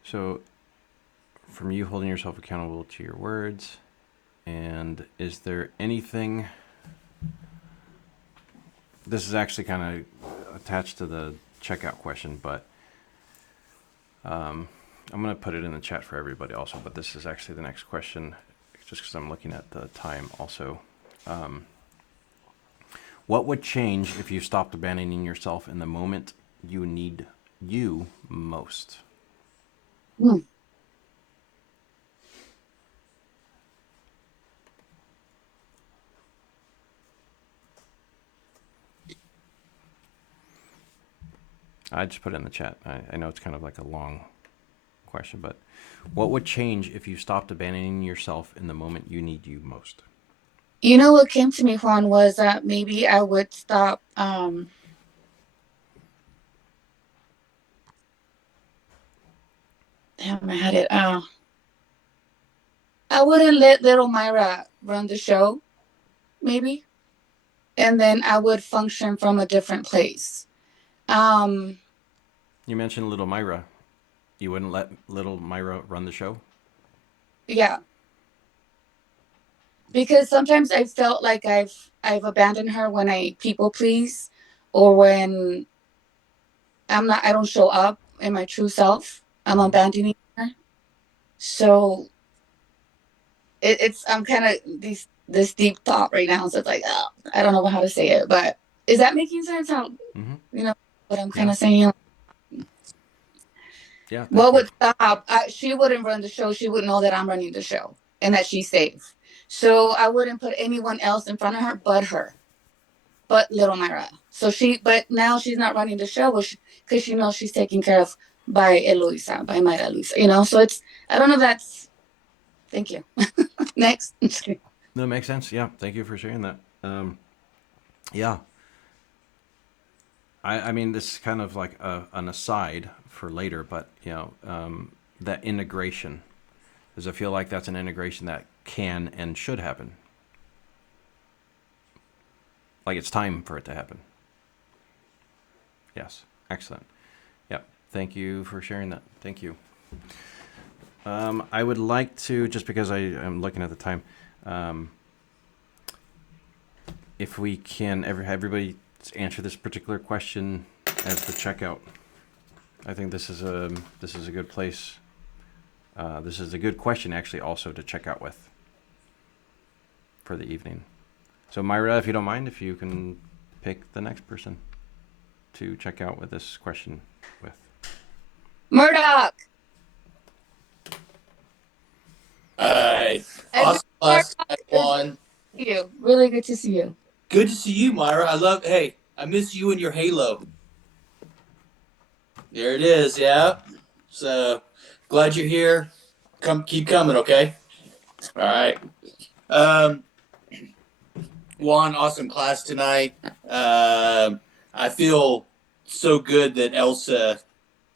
so from you holding yourself accountable to your words, and is there anything? This is actually kind of attached to the checkout question, but I'm going to put it in the chat for everybody also. But this is actually the next question, just because I'm looking at the time also. What would change if you stopped abandoning yourself in the moment you need you most? Mm. I just put it in the chat. I know it's kind of like a long question, but what would change if you stopped abandoning yourself in the moment you need you most? You know what came to me, Juan, was that maybe I would stop. Damn, I had it. I wouldn't let little Myra run the show, maybe, and then I would function from a different place. Um, You mentioned Little Myra. You wouldn't let Little Myra run the show? yeah, because sometimes I felt like I've abandoned her when I people please, or when I don't show up in my true self. I'm Mhm. abandoning her. So it's I'm kind of this deep thought right now. So it's like, oh, I don't know how to say it, but is that making sense? How Mhm. you know what I'm kind Yeah. of saying? Yeah. Thank What you. would stop? She wouldn't run the show. She would know that I'm running the show and that she's safe. So I wouldn't put anyone else in front of her but her, but little Myra. But now she's not running the show because she knows she's taken care of by Eloisa, by Myra Luisa. So I don't know if that's. Thank you. Next. No, it makes sense. Yeah. Thank you for sharing that. Yeah. I mean, this is kind of like an aside for later, but that integration, because I feel like that's an integration that can and should happen. Like it's time for it to happen. Yes. Excellent. Yep. Thank you for sharing that. Thank you. I would like to, just because I am looking at the time, um, if we can everybody answer this particular question as the checkout. I think this is a good place. This is a good question actually also to check out with for the evening. So Myra, if you don't mind, if you can pick the next person to check out with this question with. Murdoch. All right. And Awesome class Murdoch tonight, is Juan. you. Really good to see you. Good to see you, Myra. Hey, I miss you and your halo. There it is. Yeah. So glad you're here. Keep coming, okay? All right. Um, Juan, awesome class tonight. I feel so good that Elsa,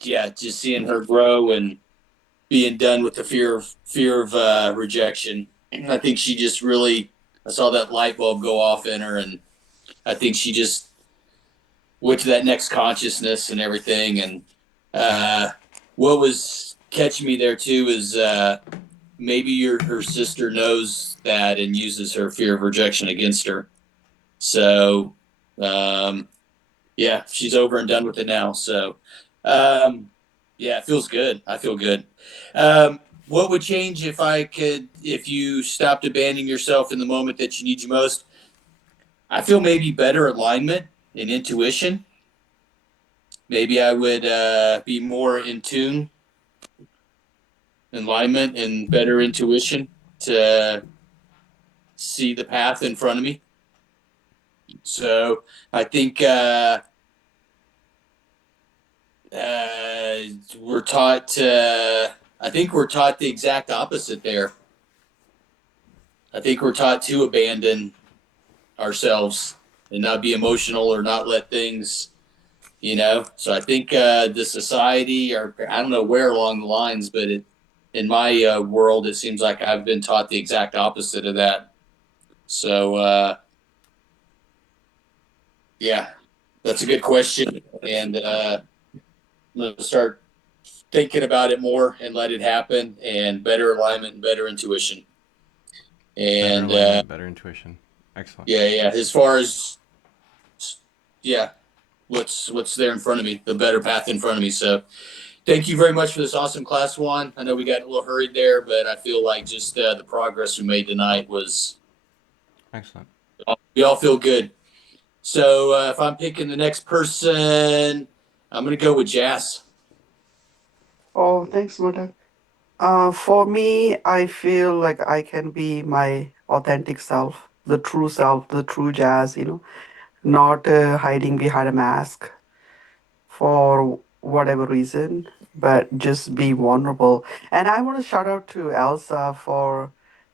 yeah, just seeing her grow and being done with the fear of rejection. I think she just really, I saw that light bulb go off in her, and I think she just went to that next consciousness and everything. And what was catching me there too is maybe her sister knows that and uses her fear of rejection against her. So yeah, she's over and done with it now. So yeah, it feels good. I feel good. What would change if you stopped abandoning yourself in the moment that you need you most? I feel maybe better alignment and intuition. Maybe I would be more in tune, alignment, and better intuition to see the path in front of me. So I think we're taught. I think we're taught the exact opposite there. I think we're taught to abandon ourselves and not be emotional or not let things, So I think the society, or I don't know where along the lines, but in my world, it seems like I've been taught the exact opposite of that. So yeah, that's a good question, and I'm gonna start thinking about it more and let it happen, and better alignment and better intuition. Better And alignment, better intuition. Excellent. yeah, as far as yeah, what's there in front of me, the better path in front of me. So thank you very much for this awesome class, Juan. I know we got a little hurried there, but I feel like just the progress we made tonight was Excellent. we all feel good. So if I'm picking the next person, I'm gonna go with Jazz. Oh, thanks, Murdoch. For me, I feel like I can be my authentic self, the true Jazz, not hiding behind a mask for whatever reason, but just be vulnerable. And I want to shout out to Elsa for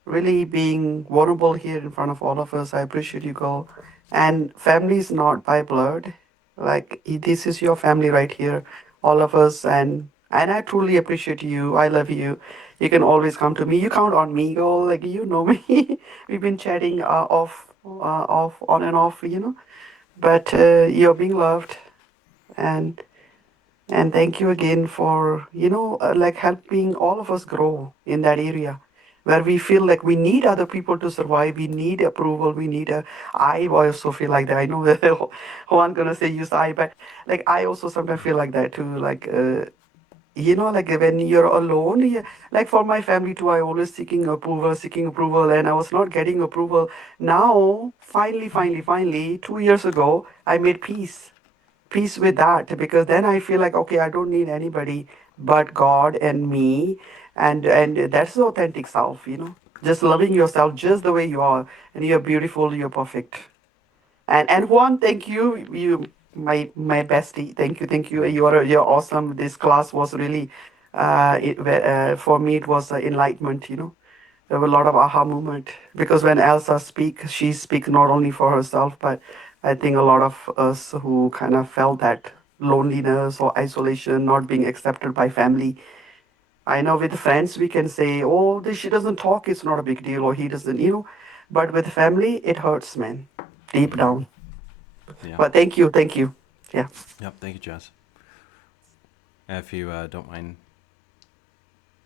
really being vulnerable here in front of all of us. I appreciate you, girl. And family is not by blood. Like this is your family right here, all of us. And I truly appreciate you. I love you. You can always come to me. You count on me, girl. Like you know me. We've been chatting off, on and off. But you're being loved, and and thank you again for, like helping all of us grow in that area where we feel like we need other people to survive. We need approval. We need I also feel like that. I know that Juan gonna say use I, but like I also sometimes feel like that too. Like when you're alone, yeah, like for my family too, I always seeking approval, and I was not getting approval. Now, finally, 2 years ago, I made peace with that, because then I feel like, okay, I don't need anybody but God and me, and that's the authentic self, just loving yourself just the way you are, and you're beautiful, you're perfect. And Juan, thank you, my bestie, thank you, you're awesome. This class was really, for me it was enlightenment. There were a lot of aha moment, because when Elsa speaks, she speaks not only for herself, but I think a lot of us who kind of felt that loneliness or isolation, not being accepted by family. I know with friends we can say, "Oh, she doesn't talk; it's not a big deal," or he doesn't. But with family, it hurts, man, deep down. Yeah. But thank you. Yeah. Yep. Thank you, Jess. If you don't mind.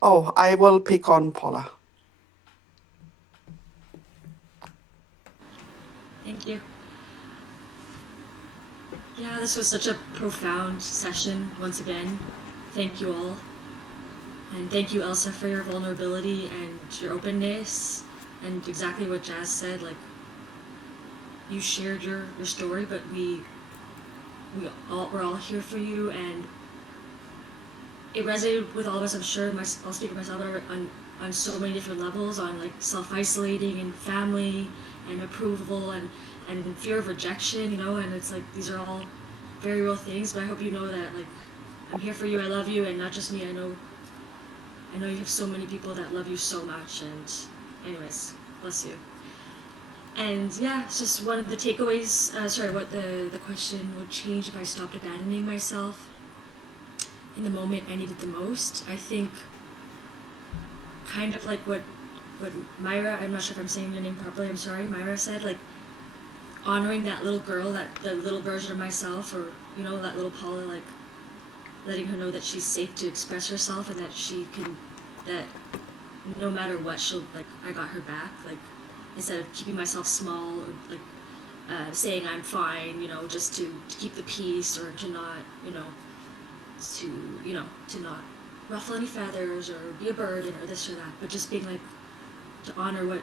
Oh, I will pick on Paula. Thank you. Yeah, this was such a profound session once again. Thank you all. And thank you, Elsa, for your vulnerability and your openness. And exactly what Jazz said, like, you shared your story, but we're all here for you, and it resonated with all of us. I'm sure I'll speak for myself on so many different levels, on like self-isolating and family and approval and fear of rejection, and it's like these are all very real things. But I hope you know that like I'm here for you. I love you, and not just me. I know you have so many people that love you so much. And anyways, bless you. And yeah, it's just one of the takeaways. Sorry, what the question would change if I stopped abandoning myself in the moment I needed the most. I think kind of like what Myra, I'm not sure if I'm saying your name properly, I'm sorry, Myra said, like honoring that little girl, the little version of myself, or that little Paula, like letting her know that she's safe to express herself, and that no matter what, she'll, like, I got her back, like instead of keeping myself small, or like saying I'm fine, just to keep the peace, or to not, to not ruffle any feathers or be a burden or this or that, but just being like, to honor what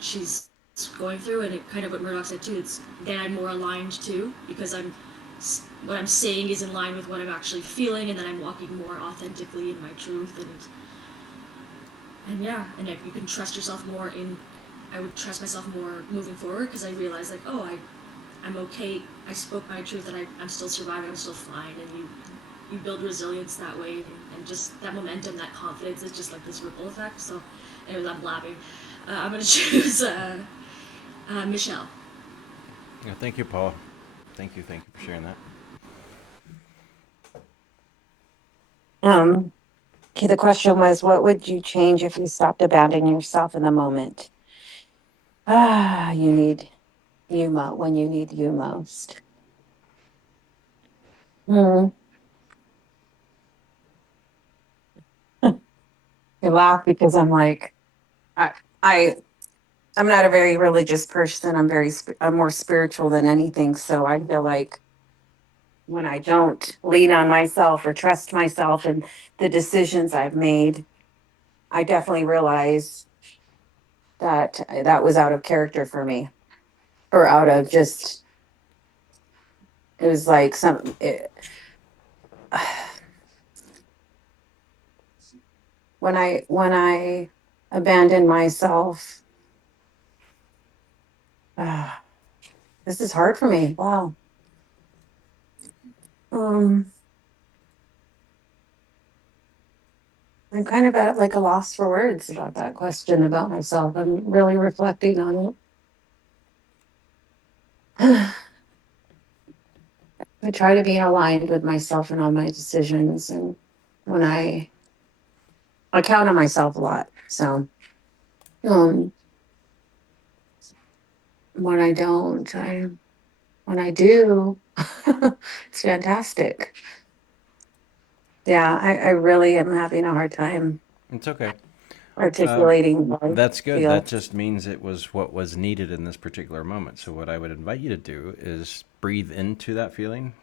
she's going through. And it kind of what Murdoch said too, it's then I'm more aligned too, because what I'm saying is in line with what I'm actually feeling, and then I'm walking more authentically in my truth. And yeah, and you can trust yourself more I would trust myself more moving forward, because I realized, like, oh, I'm okay. I spoke my truth, and I'm still surviving. I'm still fine. And you build resilience that way, and just that momentum, that confidence is just like this ripple effect. So, anyways, I'm blabbing. I'm gonna choose Michelle. Yeah. Thank you, Paul. Thank you for sharing that. Okay, the question was, what would you change if you stopped abandoning yourself in the moment? You need when you need you most. Hmm. I laugh because I'm like, I, I, I'm not a very religious person. I'm more spiritual than anything. So I feel like when I don't lean on myself or trust myself and the decisions I've made, I definitely realize that that was out of character for me, or out of just, it was like when I abandon myself, uh, this is hard for me. Wow. Um, I'm kind of at like a loss for words about that question about myself. I'm really reflecting on it. I try to be aligned with myself and all my decisions, and when I count on myself a lot. So, um, when I don't, when I do, it's fantastic. Yeah, I really am having a hard time It's okay. articulating what I That's good. feel. That just means it was what was needed in this particular moment. So, what I would invite you to do is breathe into that feeling.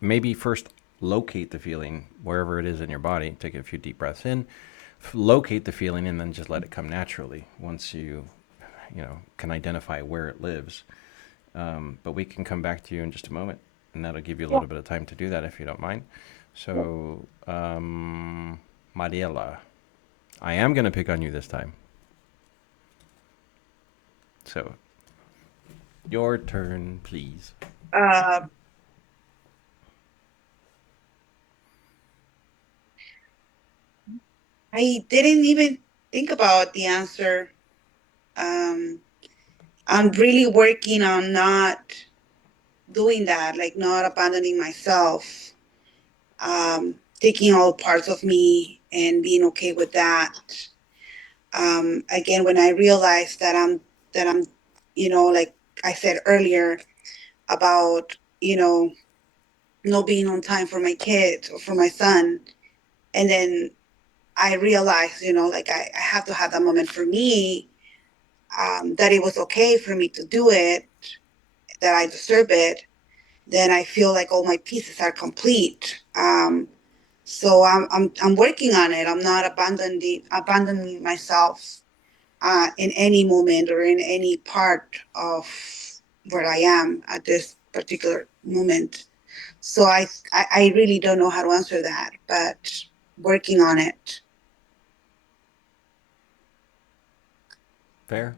Maybe first locate the feeling wherever it is in your body. Take a few deep breaths in, locate the feeling, and then just let it come naturally once you can identify where it lives. But we can come back to you in just a moment, and that'll give you a Yeah. little bit of time to do that if you don't mind. So, Mariela, I am going to pick on you this time. So, your turn, please. Uh, I didn't even think about the answer. I'm really working on not doing that, like not abandoning myself, taking all parts of me and being okay with that. Again, when I realized that I'm, like I said earlier about, not being on time for my kids or for my son, and then I realized, like I have to have that moment for me, that it was okay for me to do it, that I deserve it, then I feel like all my pieces are complete. So I'm working on it. I'm not abandoning myself in any moment or in any part of where I am at this particular moment. So I really don't know how to answer that, but working on it. Fair.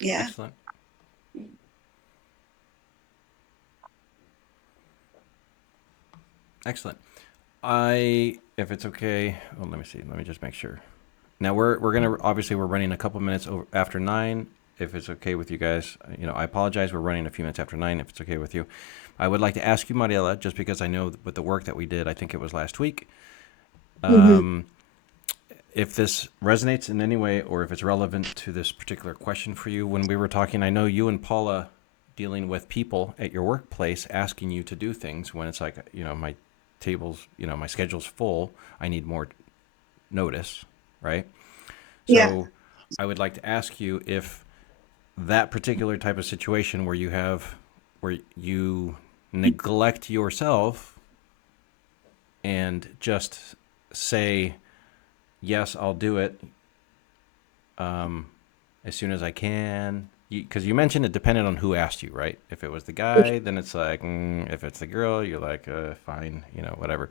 Yeah. Excellent. Excellent. If it's okay, well, let me see. Let me just make sure. Now we're gonna obviously we're running a couple minutes after 9. If it's okay with you guys, I apologize. We're running a few minutes after 9. If it's okay with you, I would like to ask you, Mariela, just because I know with the work that we did, I think it was last week. Um, if this resonates in any way, or if it's relevant to this particular question for you, when we were talking, I know you and Paula dealing with people at your workplace asking you to do things when it's like, my my schedule's full. I need more notice, right? Yeah. So I would like to ask you if that particular type of situation where you neglect yourself and just say, yes, I'll do it as soon as I can. Because you mentioned it depended on who asked you, right? If it was the guy, then it's like, if it's the girl, you're like, fine, whatever.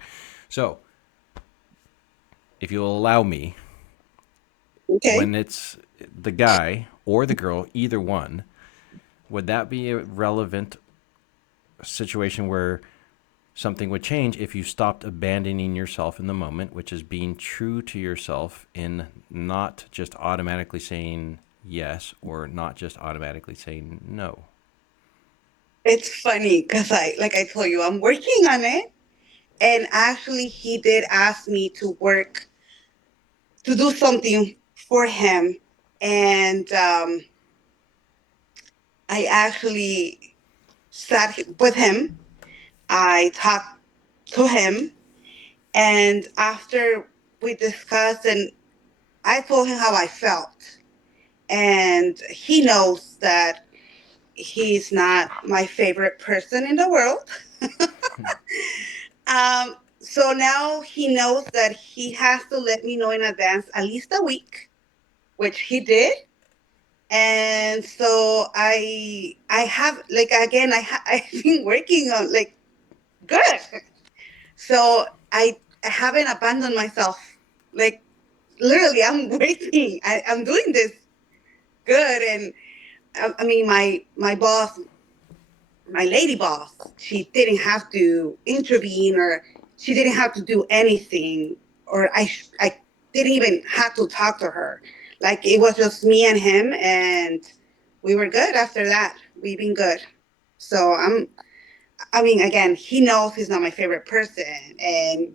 So if you'll allow me, Okay. when it's the guy or the girl, either one, would that be a relevant situation where something would change if you stopped abandoning yourself in the moment, which is being true to yourself in not just automatically saying yes or not just automatically saying no? It's funny because like I told you, I'm working on it. And actually, he did ask me to do something for him. And I actually sat with him. I talked to him. And after we discussed, and I told him how I felt. And he knows that he's not my favorite person in the world. So now he knows that he has to let me know in advance at least a week, which he did. And so I have, like, again, I've been working on, like, good. So I haven't abandoned myself. Like, literally, I'm working. I'm doing this good. And I mean, my boss, my lady boss, she didn't have to intervene, or she didn't have to do anything. or I didn't even have to talk to her. Like it was just me and him, and we were good after that. We've been good. So I mean, again, he knows he's not my favorite person, and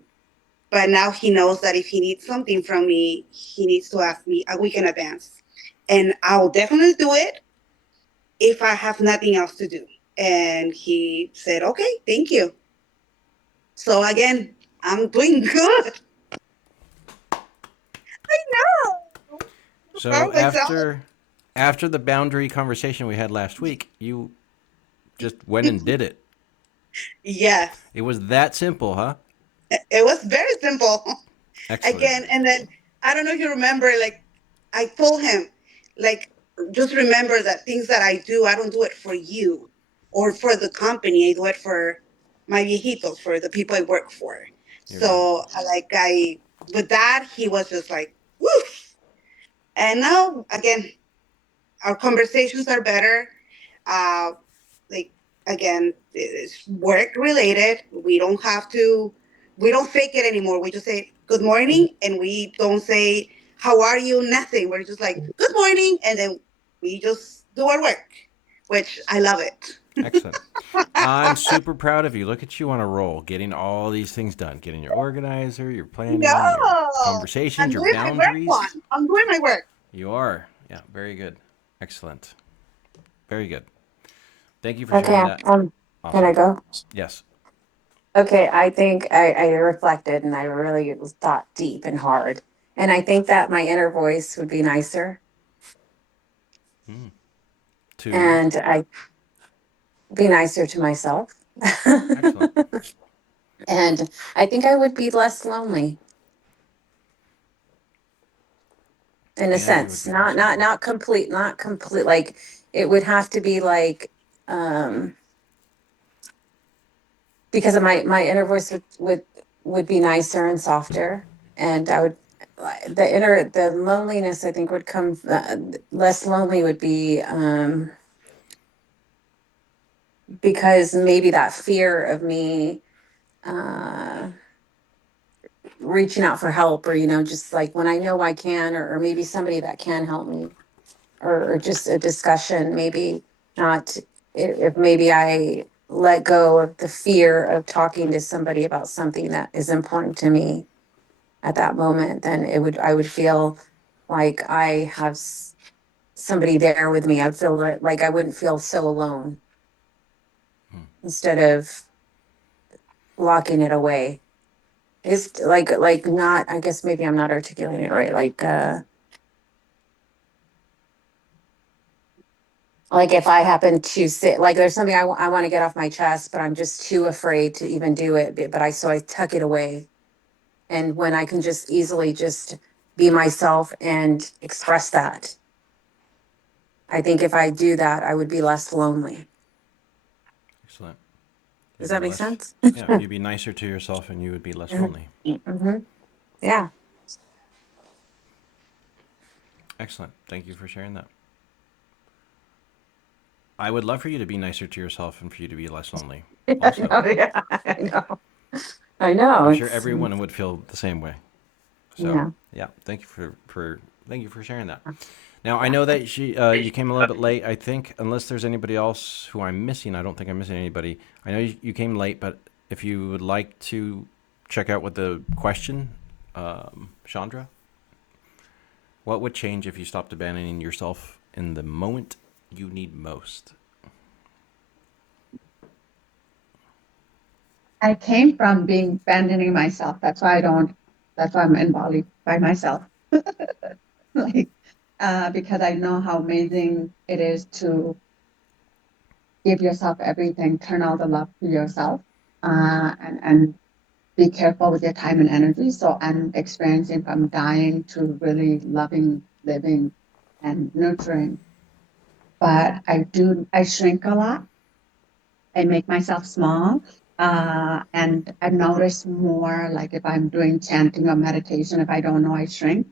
but now he knows that if he needs something from me, he needs to ask me a week in advance, and I'll definitely do it if I have nothing else to do. And he said, "Okay, thank you." So again, I'm doing good. I know. So Proud of myself. after the boundary conversation we had last week, you just went and did it. Yes, It was that simple, huh? it was very simple. Excellent. Again, and then I don't know if you remember, like I told him, like just remember that things that I do, I don't do it for you or for the company. I do it for my viejitos, for the people I work for. You're right. So like I with that, he was just like, woof. And now again, our conversations are better. Uh, like again, it's work related. We don't fake it anymore. We just say good morning, and we don't say how are you. Nothing. We're just like good morning, and then we just do our work, which I love it. Excellent. I'm super proud of you. Look at you on a roll, getting all these things done, getting your organizer, your planning, your No, conversations, I'm your doing my work, boundaries. Juan. I'm doing my work. You are. Yeah, very good. Excellent. Very good. Thank you for Okay, sharing that. can I Awesome. go? Yes. Okay, I think I reflected and I really thought deep and hard. And I think that my inner voice would be nicer Mm. Two. and I be nicer to myself. Excellent. And I think I would be less lonely in a And you would sense. be less lonely. Not complete like it would have to be like because of my inner voice would be nicer and softer and I would the loneliness I think would come less lonely would be because maybe that fear of me uh reaching out for help or just like when I know I can or maybe somebody that can help me or just a discussion maybe not if maybe I let go of the fear of talking to somebody about something that is important to me at that moment, then I would feel like I have somebody there with me. I'd feel like I wouldn't feel so alone instead of locking it away. It's like not, I guess maybe I'm not articulating it right. Like if I happen to sit, like there's something I want to get off my chest, but I'm just too afraid to even do it. But I tuck it away. And when I can just easily just be myself and express that, I think if I do that, I would be less lonely. Excellent. Does You'd that be make less. sense? Yeah, you'd be nicer to yourself, and you would be less lonely. Mm-hmm. Yeah. Excellent. Thank you for sharing that. I would love for you to be nicer to yourself and for you to be less lonely. Also, Yeah, I know. I know. I'm sure It's everyone would feel the same way. So, yeah. yeah, thank you for thank you for sharing that. Now I know that you came a little bit late. I think unless there's anybody else who I'm missing, I don't think I'm missing anybody. I know you came late, but if you would like to check out what the question, Chandra, what would change if you stopped abandoning yourself in the moment you need most? I came from being abandoning myself. That's why I'm in Bali by myself. Like, because I know how amazing it is to give yourself everything, turn all the love to yourself, and be careful with your time and energy. So I'm experiencing from dying to really loving, living, and nurturing. But I shrink a lot. I make myself small. And I've noticed more like if I'm doing chanting or meditation, if I don't know, I shrink.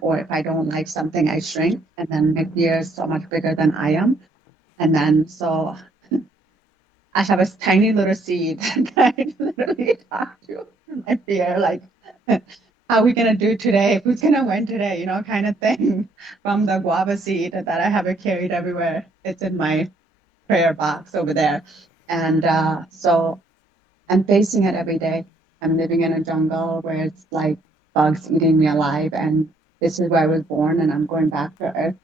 Or if I don't like something, I shrink. And then my fear is so much bigger than I am. And then so I have a tiny little seed that I literally talk to my fear, like, How are we gonna do today? Who's gonna win today? You know, kind of thing. From the guava seed that I have it carried everywhere. It's in my prayer box over there. And so I'm facing it every day. I'm living in a jungle where it's like bugs eating me alive. And this is where I was born, and I'm going back to earth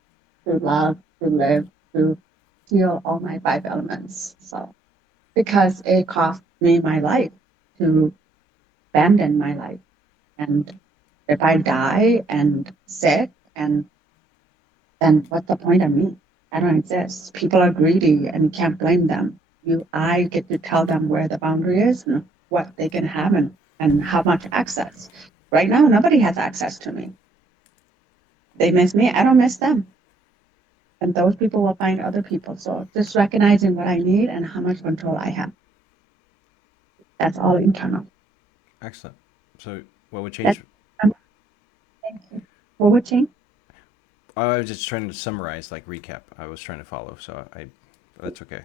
to love, to live, to heal all my 5 elements. So, because it cost me my life to abandon my life. And if I die and sick, and then what's the point of me? I don't exist. People are greedy, and you can't blame them. I get to tell them where the boundary is and what they can have, and how much access. Right now, nobody has access to me. They miss me. I don't miss them. And those people will find other people. So just recognizing what I need and how much control I have. That's all internal. Excellent. So what would change? Thank you. What would change? I was just trying to summarize, like recap. I was trying to follow, so that's okay.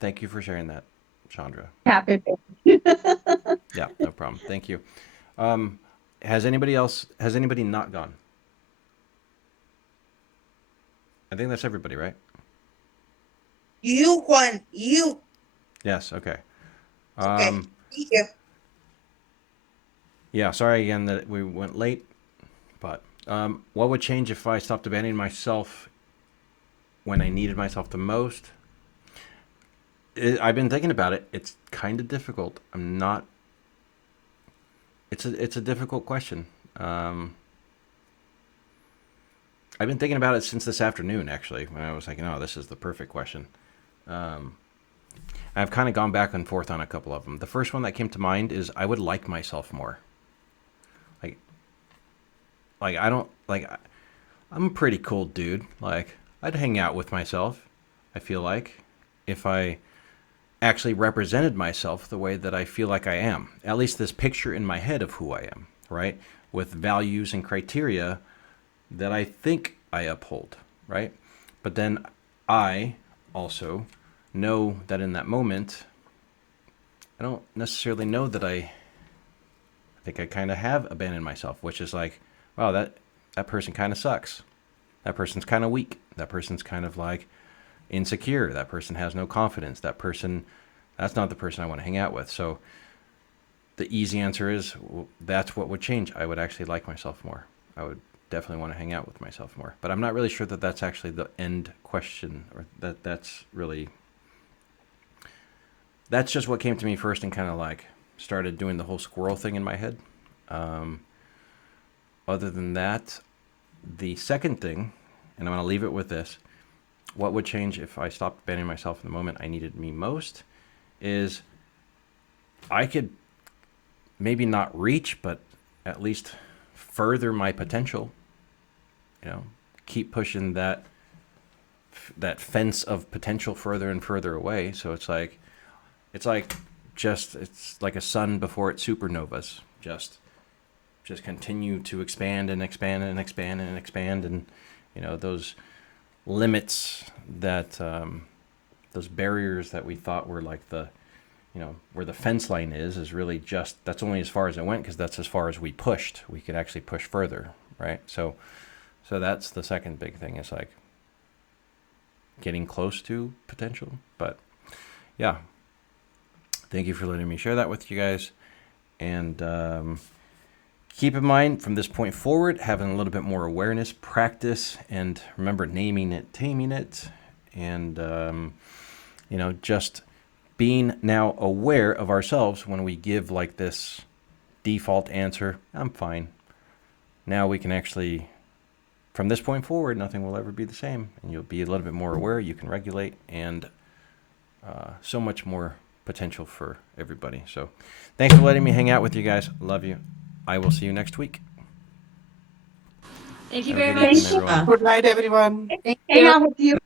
Thank you for sharing that, Chandra. Happy. Yeah, no problem. Thank you. Has anybody not gone? I think that's everybody, right? You, Juan, you. Yes, okay. Okay, thank you. Yeah, sorry again that we went late, but what would change if I stopped abandoning myself when I needed myself the most? I've been thinking about it. It's kind of difficult. It's a difficult question. I've been thinking about it since this afternoon, actually, when I was like, no, this is the perfect question. I've kind of gone back and forth on a couple of them. The first one that came to mind is I would like myself more. I'm a pretty cool dude. Like, I'd hang out with myself, I feel like, if I actually represented myself the way that I feel like I am. At least this picture in my head of who I am, right? With values and criteria that I think I uphold, right? But then I also know that in that moment, I don't necessarily know that I think I kind of have abandoned myself, which is like, wow, that person kind of sucks. That person's kind of weak. That person's kind of like insecure. That person has no confidence. That's not the person I want to hang out with. So the easy answer is, well, that's what would change. I would actually like myself more. I would definitely want to hang out with myself more. But I'm not really sure that that's actually the end question, or that's just what came to me first and kind of like started doing the whole squirrel thing in my head. Other than that, the second thing, and I'm going to leave it with this, what would change if I stopped abandoning myself in the moment I needed me most, is I could maybe not reach, but at least further my potential. Keep pushing that fence of potential further and further away. So it's like a sun before its supernovas. Just continue to expand and expand and expand and expand, and those limits that those barriers that we thought were like where the fence line is really just, that's only as far as it went, because that's as far as we pushed. We could actually push further, right? So that's the second big thing, is like getting close to potential. But yeah, thank you for letting me share that with you guys. And keep in mind, from this point forward, having a little bit more awareness, practice, and remember, naming it, taming it, and just being now aware of ourselves when we give like this default answer, I'm fine. Now we can actually, from this point forward, nothing will ever be the same, and you'll be a little bit more aware. You can regulate, and so much more potential for everybody. So thanks for letting me hang out with you guys. Love you. I will see you next week. Thank you Have a very good much. evening, everyone. Good night, everyone. Thank Hang you. out with you.